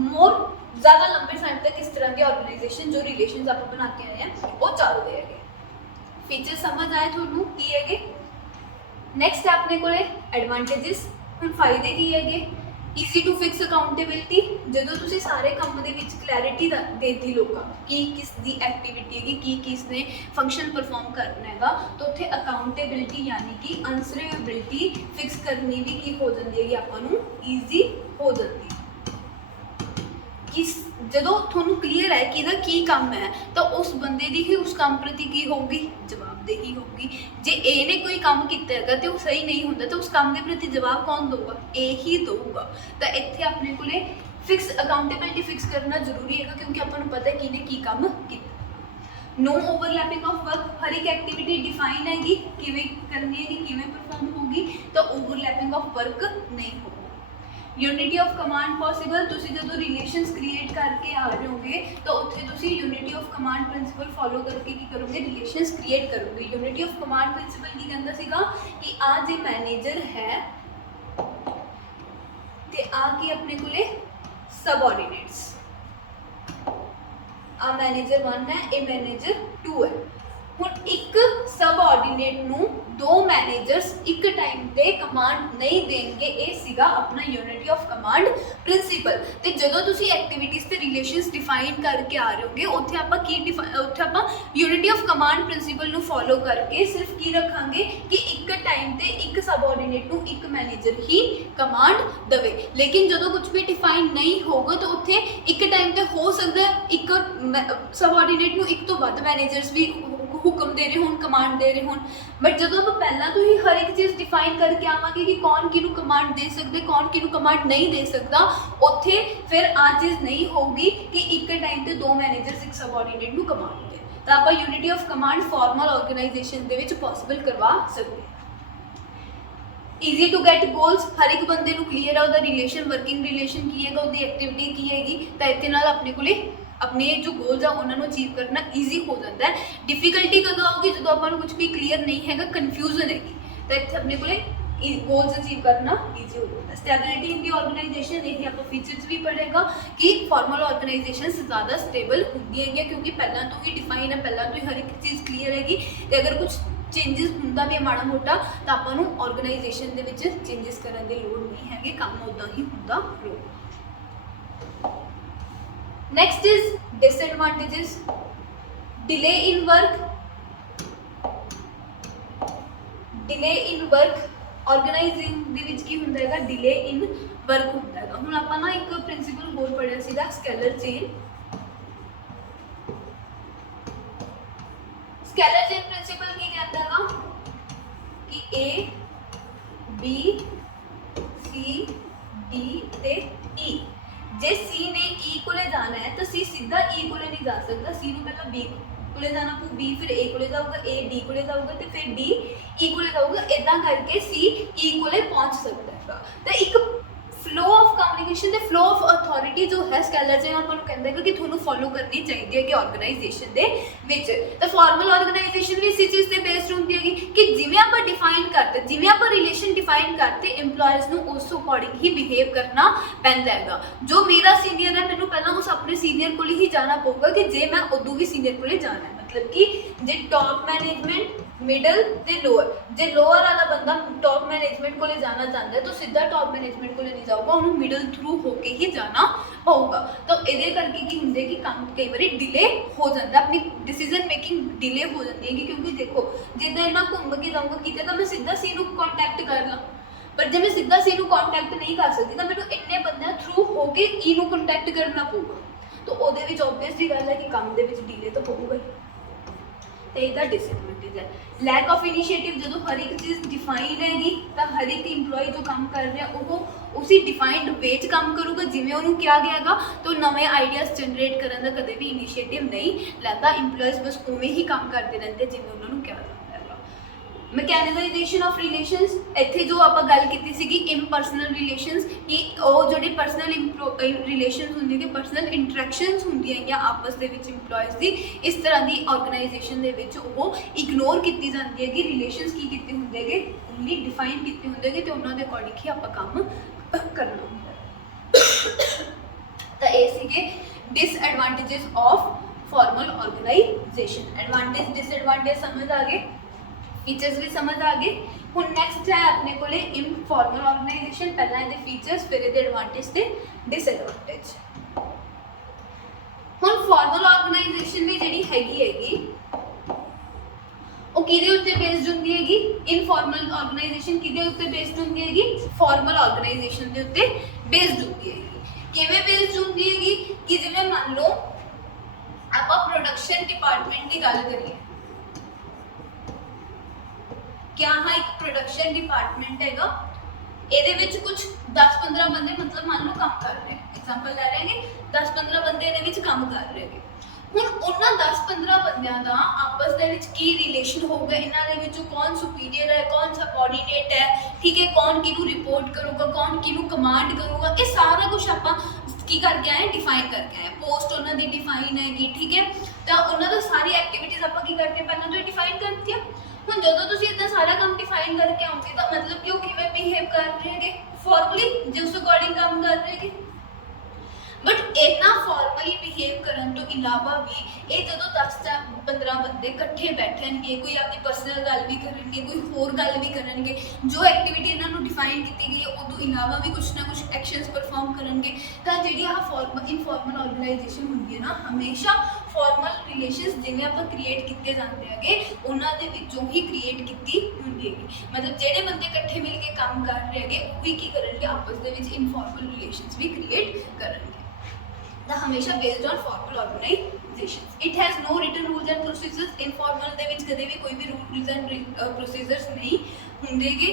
ਮੋਰ ज़्यादा लंबे टाइम तक इस तरह के ऑर्गेनाइजेशन जो रिलेशंस आप बना के आए हैं वो चलते हैं। फीचर समझ आए थोनू की है। नैक्सट अपने को एडवांटेजेस, हम फायदे की है। ईजी टू फिक्स अकाउंटेबिलिटी, जो तुसी सारे काम दे विच क्लैरिटी देती लोगों की किस दी एक्टिविटी है कि किसने फंक्शन परफॉर्म करना हैगा तो उत्थे अकाउंटेबिलिटी यानी कि आंसरेबिलिटी फिक्स करनी भी की हो जाती है, आपां नूं ईजी हो जाती है। किस ਜਦੋਂ ਤੁਹਾਨੂੰ ਕਲੀਅਰ ਹੈ ਕਿ ਇਹਦਾ ਕੀ ਕੰਮ ਹੈ ਤਾਂ ਉਸ ਬੰਦੇ ਦੀ ਹੀ ਉਸ ਕੰਮ ਪ੍ਰਤੀ ਕੀ ਹੋਊਗੀ, ਜਵਾਬਦੇਹੀ ਹੋਊਗੀ। ਜੇ ਇਹ ਨੇ ਕੋਈ ਕੰਮ ਕੀਤਾ ਹੈਗਾ ਤੇ ਉਹ ਸਹੀ ਨਹੀਂ ਹੁੰਦਾ ਤਾਂ ਉਸ ਕੰਮ ਦੇ ਪ੍ਰਤੀ ਜਵਾਬ ਕੌਣ ਦਊਗਾ, ਇਹ ਹੀ ਦਊਗਾ। ਤਾਂ ਇੱਥੇ ਆਪਣੇ ਕੋਲੇ ਫਿਕਸ ਅਕਾਊਂਟੇਬਿਲਿਟੀ ਫਿਕਸ ਕਰਨਾ ਜ਼ਰੂਰੀ ਹੈਗਾ, ਕਿਉਂਕਿ ਆਪਾਂ ਨੂੰ ਪਤਾ ਹੈ ਕਿਹਨੇ ਕੀ ਕੰਮ ਕੀਤਾ। नो ओवरलैपिंग ऑफ वर्क, हर एक एक्टिविटी डिफाइन हैगी किवें करनी हैगी, किवें परफॉर्म होगी, तो ओवरलैपिंग ऑफ वर्क नहीं होगी। यूनिटी ऑफ कमांड पॉसिबल, तुसी जदों रिलेशंस क्रिएट करके आ रहे होगे तो उत्थे तुसी unity of command principle follow करके की करोगे, रिलेशंस क्रिएट करोगे। यूनिटी ऑफ कमांड प्रिंसिपल की कहंदा सीगा कि आ जे मैनेजर है ते आ के अपने कोले सबऑर्डिनेट्स, आ मैनेजर 1 है, ए मैनेजर 2 है। हुण एक सबऑर्डिनेट नूं दो मैनेजर्स एक टाइम पे कमांड नहीं देंगे, ये सीगा अपना यूनिटी ऑफ कमांड प्रिंसिपल। ते जदों तुसी एक्टिविटीज़ ते रिलेशंस डिफाइन करके आ रहे होगे उत्थे आपां की उत्थे आपां यूनिटी ऑफ कमांड प्रिंसिपल नूं फॉलो करके सिर्फ की रखांगे कि एक टाइम ते एक सबऑर्डिनेट नूं एक मैनेजर ही कमांड देवे। लेकिन जदों कुछ भी डिफाइन नहीं होगा तो उत्थे एक टाइम ते हो सकदा एक सबऑर्डिनेट नूं एक तो वध मैनेजर्स भी हुक्म दे रहे होण, कमांड दे रहे होण। बट जदों तो पहला तो ही हर एक चीज़ डिफाइन करके आवांगे कि कौन किनू कमांड दे सकदे, कौन किनू कमांड नहीं दे सकदा, उत्थे फिर आ चीज़ नहीं होगी कि एक टाइम ते दो मैनेजर्स एक सबऑर्डिनेट नू कमांड दे। तो आपां unity of command formal organisation दे विच पॉसिबल करवा सकते हैं। ईजी टू गैट गोल्स, हर एक बंदे नू क्लीयर है उहदा रिलेशन, वर्किंग रिलेशन की हैगा, उहदी एक्टिविटी की हैगी, तो इहदे नाल अपने कोले अपने जो गोल्स आ उन्होंने अचीव करना ईजी हो जाता है। डिफिकल्टी कदों आऊगी जो आपको कुछ भी क्लीयर नहीं है, कन्फ्यूजन हैगी, तो इतने अपने को गोल्स अचीव करना ईजी हो जाता है। स्टेबिलिटी इन दी ऑर्गेनाइजेशन, ये आप फीचर्स भी पढ़ेगा कि फॉर्मल ऑर्गेनाइजेशन ज़्यादा स्टेबल होंगी है क्योंकि पहला तो ही डिफाइन है, पहला तो ही हर एक चीज़ क्लीयर हैगी। तो अगर कुछ चेंजिस होंदा भी माड़ा मोटा तो आपको ऑर्गेनाइजेशन के चेंजिस करने की लोड़ नहीं है, काम उदा ही होंदा रहेगा। Next is disadvantages, delay in work. Delay in work organising दे विच की हुंदा हैगा, डिले इन वर्क हुंदा हैगा। हुण आपां ना एक प्रिंसिपल होर पढ़िया सीगा scalar chain. Scalar chain principle की कहता हैगा कि ए बी सी डी ते ई, जे सी ने ई को जाना है तो सी सीधा ई को नहीं जा सकता, सी को पहले बी को जाना पू, बी फिर ए को जाऊगा, ए डी को जाऊगा तो फिर डी ई को जाऊगा, इदा करके सी ई को पहुंच सकता है। तो एक फ्लो ऑफ कम्युनिकेशन ते फ्लो ऑफ अथॉरिटी जो है स्केलर चेन आपको कहता है कि थोड़ा फॉलो करनी चाहिए है कि ऑर्गेनाइजेशन दे विच। तो फॉर्मल ऑर्गेनाइजेशन भी इसी चीज़ से बेस्ड होंगी है कि जिमें आप डिफाइन करते, जिमें आप रिलेशन डिफाइन करते इंप्लॉयज़ नूं उस अकॉर्डिंग ही बिहेव करना पैंदा है। जो मेरा सीनियर है मैंने पहला उस अपने सीनियर को ही जाना पऊगा कि जे मैं उदों भी सीनियर को जाना है, मतलब कि जे टॉप मैनेजमेंट मिडल ते लोअर, जे लोअर वाला बंदा टॉप मैनेजमेंट को जाना चाहता है तो सीधा टॉप मैनेजमेंट को नहीं जाऊगा, उन्होंने मिडल थ्रू होके ही जाना पऊगा। तो ये करके की होंगे कि काम कई बार डिले हो जाता है, अपनी डिसीजन मेकिंग डिले हो जाती है। क्योंकि देखो जिदा इन्ना घूम के जाऊँगा कितने तो मैं सीधा सी नूं कॉन्टैक्ट कर ला, पर जब मैं सीधा सी नूं कॉन्टैक्ट नहीं कर सकती तो मैं इन्ने बंदे थ्रू होके ई नूं कॉन्टैक्ट करना पऊगा, तो वो ओबवियसली गल है कि काम के डिले तो होगा ही। तो यदा डिसएडवांटेज है लैक ऑफ इनिशिएटिव। जो हर एक चीज़ डिफाइन हैगी तो हर एक इंप्लॉय जो काम कर रहा है वो उसी डिफाइंड वे काम करूगा जिमें उन्होंने किया गया, तो नवे आइडियाज़ जनरेट करने का कदे भी इनिशिएटिव नहीं लैता। इंप्लॉयज़ बस उवें ही काम करते रहते जिमें उन्होंने किया जाता है। मैकेनिकलाइजेशन ऑफ रिलेशंस, इत्थे जो आप गल की सी इम्पर्सनल रिलेशंस कि वो जो पर्सनल रिलेशंस होंगे, पर्सनल इंटरैक्शनस होंगे आपस के इंप्लॉयज़ की, इस तरह की ऑर्गेनाइजेशन वो इग्नोर की जाती है कि रिलेशंस की किते होंगे, ओनली डिफाइन किते होंगे तो उन्होंने अकॉर्डिंग ही आप काम करना होंगे। तो ये सीगे disadvantages of formal organisation. Advantage disadvantage समझ आ गए, फीचर्स भी समझ आ गए। हुण नैक्सट है अपने को इनफॉर्मल ऑर्गेनाइजेशन, पहला ये फीचर्स फिर ये एडवांटेज ते डिसएडवांटेज। हुण फॉर्मल ऑर्गेनाइजेशन भी जिहड़ी हैगी वो किहदे उत्ते बेस्ड हुंदी हैगी, इनफॉर्मल ऑर्गेनाइजेशन किहदे उत्ते बेस्ड हुंदी हैगी, फॉर्मल ऑर्गेनाइजेशन दे उत्ते बेस्ड हुंदी हैगी। किवें बेस्ड हुंदी हैगी कि जिवें मान लो आपां प्रोडक्शन डिपार्टमेंट की गल करिए, क्या हाँ एक प्रोडक्शन डिपार्टमेंट हैगा, ਇਹਦੇ ਵਿੱਚ ਕੁਝ 10-15 ਬੰਦੇ मतलब मान लो काम कर रहे हैं, एग्जांपल ले रहे हैं 10-15 ਬੰਦੇ ਇਹਦੇ ਵਿੱਚ ਕੰਮ ਕਰ ਰਹੇ ਨੇ। ਹੁਣ ਉਹਨਾਂ 10-15 ਬੰਦਿਆਂ ਦਾ ਆਪਸ ਦੇ ਵਿੱਚ ਕੀ ਰਿਲੇਸ਼ਨ ਹੋਊਗਾ, ਇਹਨਾਂ ਦੇ ਵਿੱਚੋਂ ਕੌਣ ਸੁਪੀਰੀਅਰ ਹੈ, ਕੌਣ सबऑर्डिनेट है, ठीक है, कौन किनू रिपोर्ट करूगा, कौन किनू कमांड करूगा, ये सारा कुछ ਆਪਾਂ ਕੀ ਕਰਕੇ ਆਏ, डिफाइन करके आए। पोस्ट ਉਹਨਾਂ ਦੀ डिफाइन हैगी, ठीक है, ਤਾਂ ਉਹਨਾਂ ਦਾ ਸਾਰੀ ਐਕਟੀਵਿਟੀਜ਼ ਆਪਾਂ ਕੀ ਕਰਕੇ ਪਹਿਲਾਂ ਤੋਂ डिफाइन करती है। ਹੁਣ ਜਦੋਂ ਤੁਸੀਂ ਇਦਾਂ ਸਾਰਾ ਕੰਮ ਡਿਫਾਈਨ ਕਰਕੇ ਆਉਂਗੇ ਤਾਂ ਮਤਲਬ ਕਿ ਉਹ ਕਿਵੇਂ ਬਿਹੇਵ ਕਰ ਰਹੇ ਹੈਗੇ, ਫਾਰਮਲੀ ਜਿਸ ਅਕੋਰਡਿੰਗ ਕੰਮ ਕਰ ਰਹੇ ਹੈਗੇ। बट इतना फॉर्मली बिहेव करन तो इलावा भी ये जो 10-15 बंदे इकट्ठे बैठे, कोई अपनी पर्सनल गल भी करेंगे, कोई होर गल भी करेंगे, जो एक्टिविटी इन्होंने डिफाइन की गई है उस इलावा भी कुछ ना कुछ एक्शनस परफॉर्म करेंगे, तो जी इनफॉर्मल ऑर्गेनाइजेशन होंगी है ना, हमेशा फॉर्मल रिलेशनस जिवें आप क्रिएट किए जाते हैं उन्होंने विचों ही क्रिएट की होंगी है। मतलब जेडे बंदे इकट्ठे मिल के काम कर रहे हैं वही की करेंगे आपस के इनफॉर्मल रिलेशनस भी क्रिएट करेंगे। The हमेशा based on formal organizations. It has no written rules and procedures. Informal ਦੇ ਵਿੱਚ ਕਦੇ ਵੀ ਕੋਈ ਵੀ rules and procedures ਨਹੀਂ ਹੁੰਦੇਗੇ।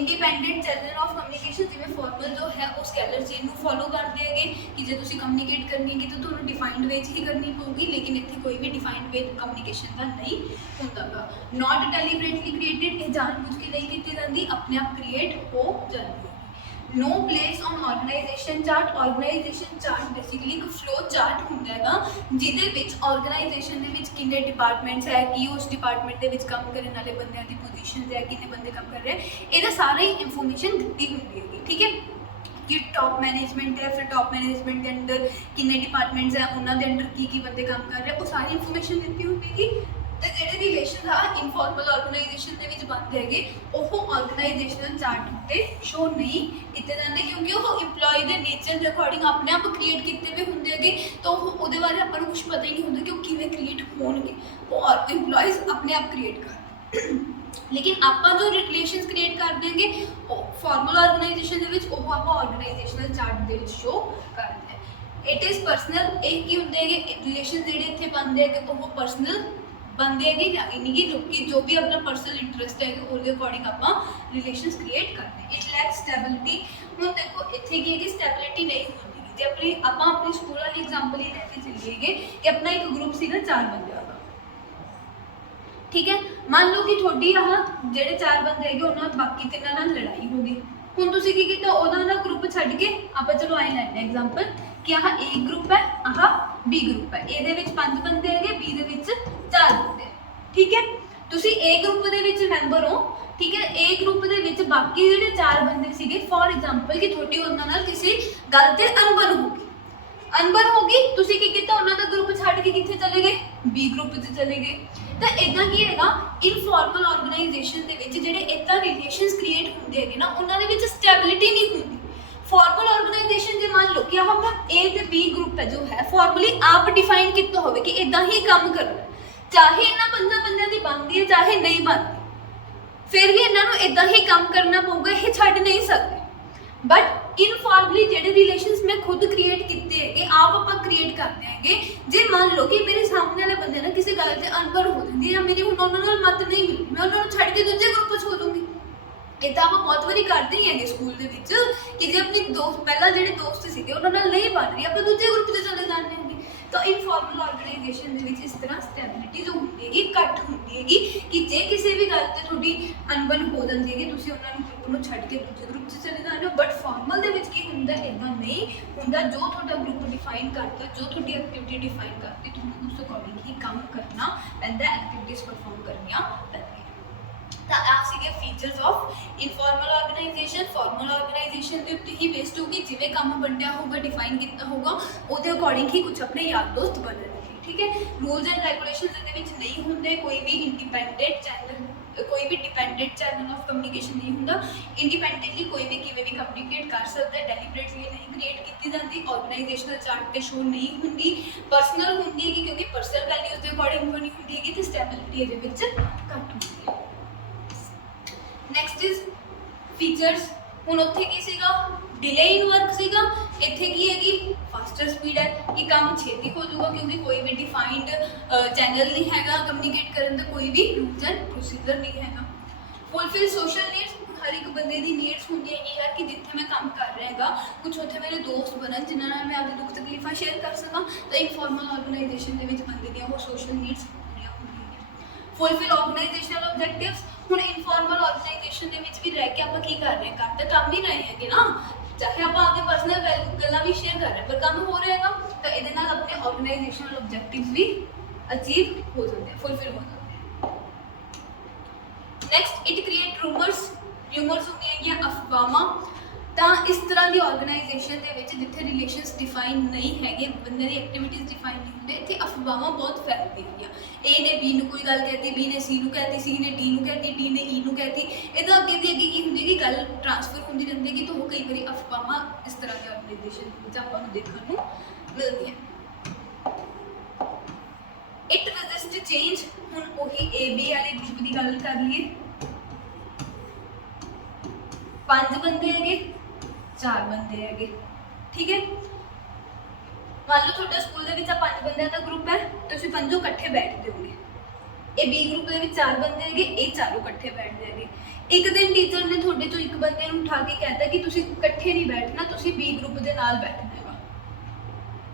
Independent channel of communication ਜਿਵੇਂ formal ਜੋ ਹੈ ਉਹ ਸਕੈਲਰ ਚੇਨ ਨੂੰ ਫੋਲੋ ਕਰਦੇ ਹੈਗੇ ਕਿ ਜੇ ਤੁਸੀਂ ਕਮਿਊਨੀਕੇਟ ਕਰਨੀ ਹੈਗੀ ਤਾਂ ਤੁਹਾਨੂੰ ਡਿਫਾਈਨਡ ਵੇ 'ਚ ਹੀ ਕਰਨੀ ਪਊਗੀ, ਲੇਕਿਨ ਇੱਥੇ ਕੋਈ ਵੀ ਡਿਫਾਈਨਡ ਵੇ ਕਮਿਊਨੀਕੇਸ਼ਨ ਦਾ ਨਹੀਂ ਹੁੰਦਾਗਾ। ਨਾਟ ਡੈਲੀਬਰੇਟਲੀ ਕ੍ਰੀਏਟਡ, ਇਹ ਜਾਣਬੁੱਝ ਕੇ ਨਹੀਂ ਕੀਤੀ ਜਾਂਦੀ, ਆਪਣੇ ਆਪ ਕ੍ਰੀਏਟ ਹੋ ਜਾਂਦੀ। No place on organisation chart. Organisation chart basically एक फ्लो चार्ट होंदा हैगा जिहदे विच ऑर्गेनाइजेशन दे विच किन्ने डिपार्टमेंट्स है, कि उस डिपार्टमेंट दे विच काम करने वाले बंदियां दी पोजीशंस है, किन्ने बंदे काम कर रहे हैं, इहदा सारा ही इंफॉर्मेशन दित्ती हुंदी है। ठीक है, कि टॉप मैनेजमेंट है, फिर टॉप मैनेजमेंट के अंडर किन्ने डिपार्टमेंट्स है, उन्हां दे अंडर की बंदे काम कर रहे हैं, वो सारी इंफॉर्मेशन दित्ती होंदी। तो ਜਿਹੜੇ ਰਿਲੇਸ਼ਨ ਆ ਇਨਫੋਰਮਲ ਆਰਗੇਨਾਈਜੇਸ਼ਨ ਦੇ ਵਿੱਚ ਬਣਦੇ ਹੈਗੇ ਉਹ ਆਰਗੇਨਾਈਜੇਸ਼ਨਲ ਚਾਰਟ ਉੱਤੇ ਸ਼ੋ ਨਹੀਂ ਕੀਤੇ ਜਾਂਦੇ, ਕਿਉਂਕਿ ਉਹ EMPLOYE ਦੇ ਨੇਚਰ ਦੇ ਅਕੋਰਡਿੰਗ ਆਪਣੇ ਆਪ ਕ੍ਰੀਏਟ ਕੀਤੇ ਹੋਏ ਹੁੰਦੇ ਹੈਗੇ, ਤਾਂ ਉਹਦੇ ਬਾਰੇ ਆਪਾਂ ਨੂੰ ਕੁਝ ਪਤਾ ਹੀ ਨਹੀਂ ਹੁੰਦਾ ਕਿ ਉਹ ਕਿਵੇਂ ਕ੍ਰੀਏਟ ਹੋਣਗੇ, ਉਹ EMPLOYEਜ਼ ਆਪਣੇ ਆਪ ਕ੍ਰੀਏਟ ਕਰ। ਲੇਕਿਨ ਆਪਾਂ ਜੋ ਰਿਲੇਸ਼ਨਸ ਕ੍ਰੀਏਟ ਕਰ ਦੇਂਗੇ ਉਹ ਫਾਰਮਲ ਆਰਗੇਨਾਈਜੇਸ਼ਨ ਦੇ ਵਿੱਚ ਉਹ ਆਪਾਂ ਆਰਗੇਨਾਈਜੇਸ਼ਨਲ ਚਾਰਟ ਦੇ ਵਿੱਚ ਸ਼ੋ ਕਰਦੇ ਹਾਂ। ਇਟ ਇਜ਼ ਪਰਸਨਲ, ਇਹ ਕੀ ਹੁੰਦੇ ਹੈਗੇ ਰਿਲੇਸ਼ਨ ਜਿਹੜੇ ਇੱਥੇ ਬਣਦੇ ਹੈਗੇ ਉਹ ਪਰਸਨਲ बनते हैं, यानी कि जो भी अपना पर्सनल इंटरस्ट है उसके अकॉर्डिंग आप रिलेशंस क्रिएट करते हैं। It lacks stability. हम देखो इतने की है कि स्टैबिलिटी नहीं होती, जो अपनी अपनी स्कूल वाली एग्जाम्पल ही लेके चलिए कि अपना एक ग्रुप सीगा 4 बंदे का, ठीक है, मान लो कि थोड़ी आह जेडे 4 बंदे है उन्होंने बाकी 3 नाल लड़ाई हो गई। ਹੁਣ ਤੁਸੀਂ ਕੀ ਕੀਤਾ, ਉਹਦਾ ਨਾ ਗਰੁੱਪ ਛੱਡ ਕੇ ਆਪਾਂ ਚਲੋ ਆਏ ਲੈਣੇ ਐਗਜ਼ਾਮਪਲ ਕਿ ਆਹ A ਗਰੁੱਪ ਹੈ, ਆਹ B ਗਰੁੱਪ ਹੈ, ਇਹਦੇ ਵਿੱਚ 5 ਬੰਦੇ ਹੈਗੇ, B ਦੇ ਵਿੱਚ 4 ਬੰਦੇ, ਠੀਕ ਹੈ। ਤੁਸੀਂ A ਗਰੁੱਪ ਦੇ ਵਿੱਚ ਮੈਂਬਰ ਹੋ, ਠੀਕ ਹੈ, A ਗਰੁੱਪ ਦੇ ਵਿੱਚ ਬਾਕੀ ਜਿਹੜੇ 4 ਬੰਦੇ ਸੀਗੇ ਫॉर ਐਗਜ਼ਾਮਪਲ ਕਿ ਤੁਹਾਡੀ ਉਹਨਾਂ ਨਾਲ ਕਿਸੇ ਗੱਲ ਤੇ ਅਣਬਣ ਹੋ ਗਈ, ਅਣਬਣ ਹੋ ਗਈ, ਤੁਸੀਂ ਕੀ ਕੀਤਾ ਉਹਨਾਂ ਦਾ ਗਰੁੱਪ ਛੱਡ ਕੇ ਕਿੱਥੇ ਚਲੇ ਗਏ, B ਗਰੁੱਪ 'ਚ ਚਲੇ ਗਏ। ਤਾਂ ਇਦਾਂ ਕੀ ਹੈਗਾ ਇਨਫੋਰਮਲ ਆਰਗੇਨਾਈਜੇਸ਼ਨ ਦੇ ਵਿੱਚ ਜਿਹੜੇ ਇਦਾਂ ਰਿਲੇਸ਼ਨਸ ਕ੍ਰੀਏਟ ਹੁੰਦੇ ਹੈਗੇ ਨਾ ਉਹਨਾਂ ਦੇ ਵਿੱਚ ਸਟੈਬਿਲਿਟੀ ਨਹੀਂ ਹੁੰਦੀ। ਫਾਰਮਲ ਆਰਗੇਨਾਈਜੇਸ਼ਨ ਜੇ ਮੰਨ ਲਓ ਕਿ ਆਹ ਆਪਾਂ A ਤੇ B ਗਰੁੱਪ ਹੈ ਜੋ ਹੈ ਫਾਰਮਲੀ ਆਪ ਡਿਫਾਈਨ ਕੀਤਾ ਹੋਵੇ ਕਿ ਇਦਾਂ ਹੀ ਕੰਮ ਕਰਨਾ, ਚਾਹੇ ਇਹਨਾਂ 5 ਬੰਦਿਆਂ ਦੀ ਬਣਦੀ ਹੈ ਚਾਹੇ ਨਹੀਂ ਬਣਦੀ, ਫਿਰ ਵੀ ਇਹਨਾਂ ਨੂੰ ਇਦਾਂ ਹੀ ਕੰਮ ਕਰਨਾ ਪਊਗਾ, ਇਹ ਛੱਡ ਨਹੀਂ ਸਕਦੇ। बट इनफॉर्मली जेडे रिलेशंस मैं खुद क्रिएट किए है आप आप क्रिएट करते हैं, जे मान लो कि मेरे सामने वाले बंदे ना किसी गल से अनपढ़ हो जाती है या मेरी हुण उन्हां नाल मत नहीं मिली, मैं उन्होंने छड्ड के दूजे ग्रुप च हो दूंगी। ये तो आप बहुत बारी करते ही हैं स्कूल के विच कि जे अपनी दोस्त पहला जेडे दोस्त सीगे उन्हां नाल नहीं बन रही आप दूजे ग्रुप च चले जाते हैं। तो इनफॉर्मल ऑर्गेनाइजेशन इस तरह स्टैबिलिटी जो होती है घट होती है कि जे किसी भी गल से थोड़ी अनबन हो जाती है तुसीं उन्हां नूं ग्रुप नूं छड्ड के दूजे ग्रुप च चले जाते हो। बट फॉर्मल दे विच की हुंदा इदां नहीं हुंदा, जो तुहाडा ग्रुप डिफाइन करता जो तुहाडी एक्टिविटी डिफाइन करती तुहानूं उस अकॉर्डिंग ही काम करना पैंदा, एक्टिविटीज़ परफॉर्म करनियां पैंदियां। ਤਾਂ ਆ ਸੀਗੇ features of informal organisation. Formal organisation ਦੇ ਉੱਤੇ ਹੀ ਬੇਸਡ ਹੋਊਗੀ, ਜਿਵੇਂ ਕੰਮ ਵੰਡਿਆ ਹੋਊਗਾ ਡਿਫਾਈਨ ਕੀਤਾ ਹੋਊਗਾ ਉਹਦੇ ਅਕੋਰਡਿੰਗ ਹੀ ਕੁਝ ਆਪਣੇ ਯਾਰ ਦੋਸਤ ਬਣਨਗੇ, ਠੀਕ ਹੈ। ਰੂਲਸ ਐਂਡ ਰੈਗੂਲੇਸ਼ਨਸ ਇਹਦੇ ਵਿੱਚ ਨਹੀਂ ਹੁੰਦੇ, ਕੋਈ ਵੀ ਇੰਡੀਪੈਂਡੈਂਟ ਚੈਨਲ ਕੋਈ ਵੀ ਡਿਪੈਂਡੈਂਟ ਚੈਨਲ ਆਫ ਕਮਿਊਨੀਕੇਸ਼ਨ ਨਹੀਂ ਹੁੰਦਾ। ਇੰਡੀਪੈਂਡੈਂਟਲੀ ਕੋਈ ਵੀ ਕਿਵੇਂ ਵੀ ਕਮਿਊਨੀਕੇਟ ਕਰ ਸਕਦਾ, ਡੈਲੀਬਰੇਟਲੀ ਨਹੀਂ ਕ੍ਰੀਏਟ ਕੀਤੀ ਜਾਂਦੀ, ਆਰਗੇਨਾਈਜੇਸ਼ਨਲ ਚਾਰਟ ਤੇ ਸ਼ੋ ਨਹੀਂ ਹੁੰਦੀ, ਪਰਸਨਲ ਹੁੰਦੀ ਹੈਗੀ ਕਿਉਂਕਿ ਪਰਸਨਲ ਵੈਲਿਊਜ਼ ਦੇ ਅਕੋਰਡਿੰਗ ਬਣੀ ਹੁੰਦੀ ਹੈਗੀ, ਤੇ ਸਟੈਬਿਲਿਟੀ ਇਹਦੇ ਵਿੱਚ ਘੱਟ ਹੁੰਦੀ ਹੈ। Next is features. ਹੁਣ ਉੱਥੇ ਕੀ ਸੀਗਾ डिले इन वर्क सीगा, इत्थे की हैगी फास्टर स्पीड है कि काम छेती हो जाऊगा क्योंकि कोई भी डिफाइंड चैनल नहीं हैगा कम्युनिकेट करने का, कोई भी रूल्स एंड प्रोसीजर नहीं हैगा। फुलफिल सोशल नीड्स, हर एक बंदे की नीड्स होंगी है यार कि जिथे मैं काम कर रहा हैगा कुछ उत्थे मेरे दोस्त बनन जिन्हां नाल मैं अपने दुख तकलीफां शेयर कर सकां, तो इनफॉर्मल ऑर्गेनाइजेशन दे विच बंदे दी वो सोशल नीड्स पूरीआं होंदियां। फुलफिल ऑर्गेनाइजेशनल ऑब्जेक्टिव्स, हुण इनफॉर्मल ऑर्गेनाइजेशन दे विच भी रह के आपां की कर रहे हैं, कर तो काम ही रहे हैं ना, चाहे आप अपने पर्सनल गल्लां भी शेयर कर रहे हैं पर काम हो रहा है, तो ये अपने ऑर्गेनाइजेशनल ऑब्जेक्टिव्स भी अचीव हो जाते हैं, फुलफिल हो जाते हैं। Next it create rumours, rumours होंगे अफवाहां, तो इस तरह की ऑर्गेनाइजेशन के जिथे रिलेशनस डिफाइन नहीं है, बंदे की एक्टिविटीज़ डिफाइन नहीं होंगे, इतने अफवाहां बहुत फैलदियां, ए ने बी को कोई गल कहती, बी ने सी कहती, सी ने डी कहती, डी ने ई कहती, ये अगे की अगे की होंगी कि गल ट्रांसफर होती रहती है, तो वो कई बार अफवाहां इस तरह के ऑर्गेनाइजेशन आपको देखने को मिलती हैं। इट रजिस्ट चेंज, हुण वही ए बी वाले ग्रुप की गल कर लीए, 5 बंदे है, 4 बंदे है, ठीक है, मान लो थोड़ा स्कूल के 5 बंद का ग्रुप है, तो तुम पंजों कट्ठे बैठते होगे, ये बी ग्रुप के 4 बंदे है, ये चारों कट्ठे बैठते हैं। एक दिन टीचर ने थोड़े चो एक बंदे उठा के कहता कि तुम कट्ठे नहीं बैठना, तुम बी ग्रुप के नाल बैठना है,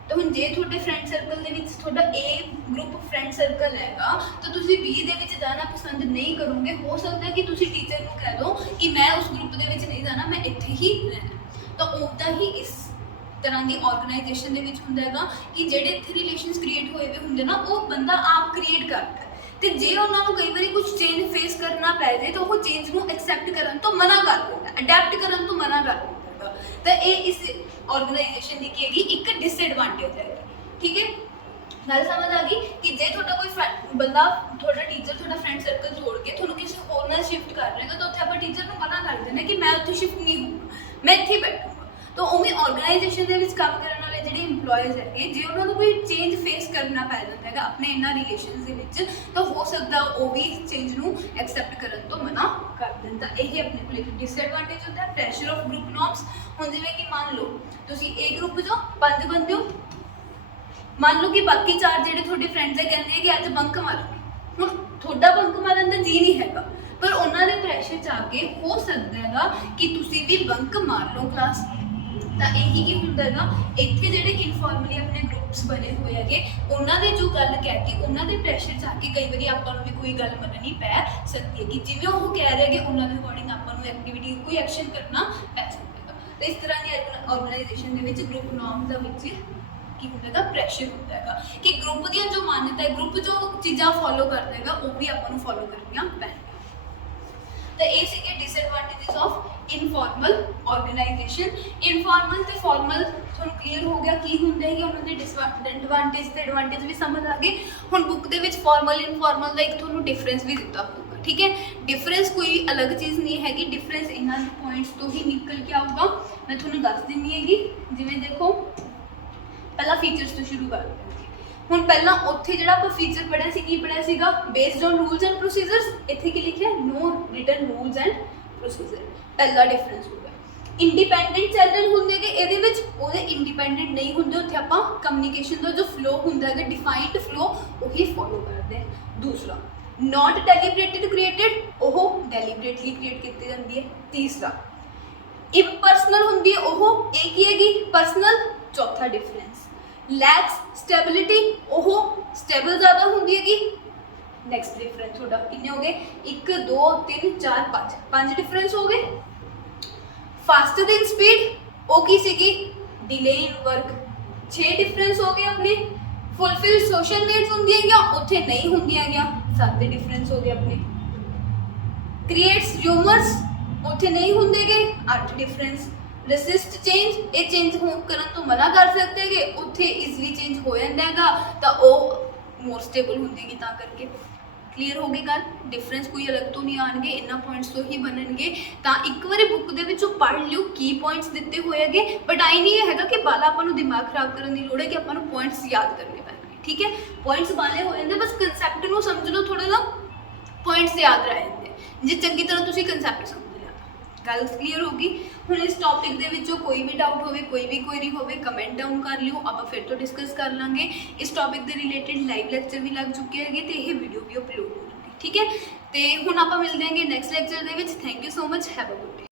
तो हम जे थोड़े फ्रेंड सर्कल थोड़ा ए ग्रुप फ्रेंड सर्कल हैगा, तो तुम बी के जाना पसंद नहीं करोगे, हो सकता है कि तुम टीचर को कह दो कि मैं उस ग्रुप के नहीं जाना, मैं इत्थे ही रहना, तो उदा ही इस तरह की ऑर्गेनाइजेशन होंगे कि जेडे इत्थे रिलेशनस क्रिएट होए हुए होंगे ना, वो बंदा आप क्रिएट करता है, तो जे उन्होंने कई बार कुछ चेंज फेस करना पै जाए, तो वो चेंज को एक्सैप्ट करने तो मना कर देगा, अडैप्ट करने तो मना कर देगा, तो ये इस ऑर्गेनाइजेशन की हैगी एक डिसएडवांटेज है, ठीक है। गल समझ आ गई कि जे थोड़ा कोई बंदा थोड़ा टीचर थोड़ा फ्रेंड सर्कल छोड़ के थोड़ा किसी होर नाल शिफ्ट कर रहा है, तो उत्थे आप टीचर को मना कर देना कि मैं उत्थे शिफ्ट नहीं होऊंगा, मैं इत्थे बैठूंगा, तो उवें ऑर्गेनाइजेशन के काम करने वाले जिहड़े इंप्लॉयज़ है, जे उन्होंने कोई चेंज फेस करना पै जाता है अपने इन्होंने रिलेशन के विच, तो हो सकता वो भी इस चेंज को एक्सैप्ट करने तो मना कर दें, तो यही अपने को एक डिसएडवांटेज होता है। प्रेशर ऑफ ग्रुप नॉर्म्स, हुण जिवें कि मान लो तुसीं ए ग्रुप चो 5 बंदे हो, मान लो कि बाकी 4 जिहड़े तुहाडे फ्रेंड्स है कहते हैं कि अज बंक मारांगे, हुण तुहाडा बंक मारन दा जी नहीं हैगा, पर उन्होंने प्रेशर च आके हो सकता है कि तुसीं भी बंक मार लो क्लास, तो यही की होंदा है इत्थे जिहड़े इनफॉर्मली अपने ग्रुप्स बने हुए है, उन्होंने जो गल कहती उन्होंने प्रेशर च आके कई बार आपां नूं भी कोई गल मननी पै सकती है कि जिवें वो कह रहे हैं उन्होंने अकॉर्डिंग आपां नूं एक्टिविटी कोई एक्शन करना पै सकता है, तो इस तरह की ऑर्गेनाइजेशन के विच ग्रुप नॉर्म्स दा विच की होंदा प्रेशर होता है कि ग्रुप दी जो मान्यता है, ग्रुप जो चीज़ां फॉलो करता है वो भी आपां नूं फॉलो करनियां पैणगीਆਂ। तो ये सीगे disadvantages of informal organisation. Informal तो फॉर्मल थोड़ा क्लीयर हो गया की होंगे है, उन्होंने डिसएडवांटेज तो एडवांटेज भी समझ आ गए। हुण बुक के विच फॉर्मल इनफॉर्मल का एक थोड़ा डिफरेंस भी दिता होगा, ठीक है। डिफरेंस कोई अलग चीज़ नहीं हैगी, डिफरेंस इन्होंने पॉइंट्स तो ही निकल के आऊगा। मैं थोड़ा दस दिनी हैगी, जिवें देखो पहला फीचर्स तो शुरू कर हुण पहला उत्थे जिहड़ा आपां फीचर पढ़िया सी की पढ़िया सीगा based on rules and procedures, इत्थे की लिखिया no written rules and procedure, पहला डिफरेंस हो गया। इंडिपेंडेंट चैनल होंगे कि ये इंडिपेंडेंट नहीं होंगे, उत्थे आपां कम्युनिकेशन का जो फ्लो होंगे है डिफाइंड फ्लो वही फॉलो करते हैं। दूसरा नॉट डेलीबरेटेड क्रिएटेड, वो डेलीबरेटली क्रिएट की जाती है। तीसरा इम्पर्सनल होंगी, वो एक ही हैगी पर्सनल। चौथा डिफरेंस लैक्स स्टेबिलिटी, वो स्टेबल ज़्यादा होंगी हैगी। नैक्सट डिफरेंस थोड़ा कितने हो गए 1 2 3 4 5 डिफरेंस हो गए। फास्टर इन स्पीड वो की सीगी डिले इन वर्क, 6 डिफरेंस हो गए अपने। फुलफिल सोशल नीड्स होंगी उत्थे नहीं होंगी, 7 डिफरेंस हो गए अपने। क्रिएट्स र्यूमर्स उत्थे नहीं होंगे, 8 डिफरेंस। रेसिस्ट चेंज, ये चेंज करने तो मना कर सकते हैं, उत्थे ईजली चेंज हो जाता है तो वो मोर स्टेबल होंगी, ता करके क्लीयर हो गई गल। डिफरेंस कोई अलग तो नहीं आएंगे, इन्ना पॉइंट्स तो ही बननगे। तो एक बार बुक के विचों पढ़ लियो की पॉइंट्स दिते हुए है, बट आई नहीं है कि बाला आपां दिमाग खराब करने की लोड़ है कि आपां पॉइंट्स याद करने पैणगे, ठीक है। पॉइंट्स बाले हो जाते, बस कंसैप्ट को समझ लो, थोड़ा सा पॉइंट्स याद रह जाते जे चंगी तरह तुसीं कंसैप्ट समझ लिया। ਗੱਲ ਕਲੀਅਰ ਹੋਗੀ। ਹੁਣ ਇਸ ਟੌਪਿਕ ਦੇ ਵਿੱਚੋਂ ਕੋਈ ਵੀ ਡਾਊਟ ਹੋਵੇ, ਕੋਈ ਵੀ ਕੁਐਰੀ ਹੋਵੇ, ਕਮੈਂਟ ਡਾਊਨ ਕਰ ਲਿਓ, ਆਪਾਂ ਫਿਰ ਤੋਂ ਡਿਸਕਸ ਕਰ ਲਾਂਗੇ। ਇਸ ਟੌਪਿਕ ਦੇ ਰਿਲੇਟਡ ਲਾਈਵ ਲੈਕਚਰ ਵੀ ਲੱਗ ਚੁੱਕੇ ਹੈਗੇ ਤੇ ਇਹ ਵੀਡੀਓ ਵੀ ਅਪਲੋਡ ਹੋ ਚੁੱਕੀ, ਠੀਕ ਹੈ। ਤੇ ਹੁਣ ਆਪਾਂ ਮਿਲਦੇ ਹਾਂਗੇ ਨੈਕਸਟ ਲੈਕਚਰ ਦੇ ਵਿੱਚ। Thank you so much, have a good day.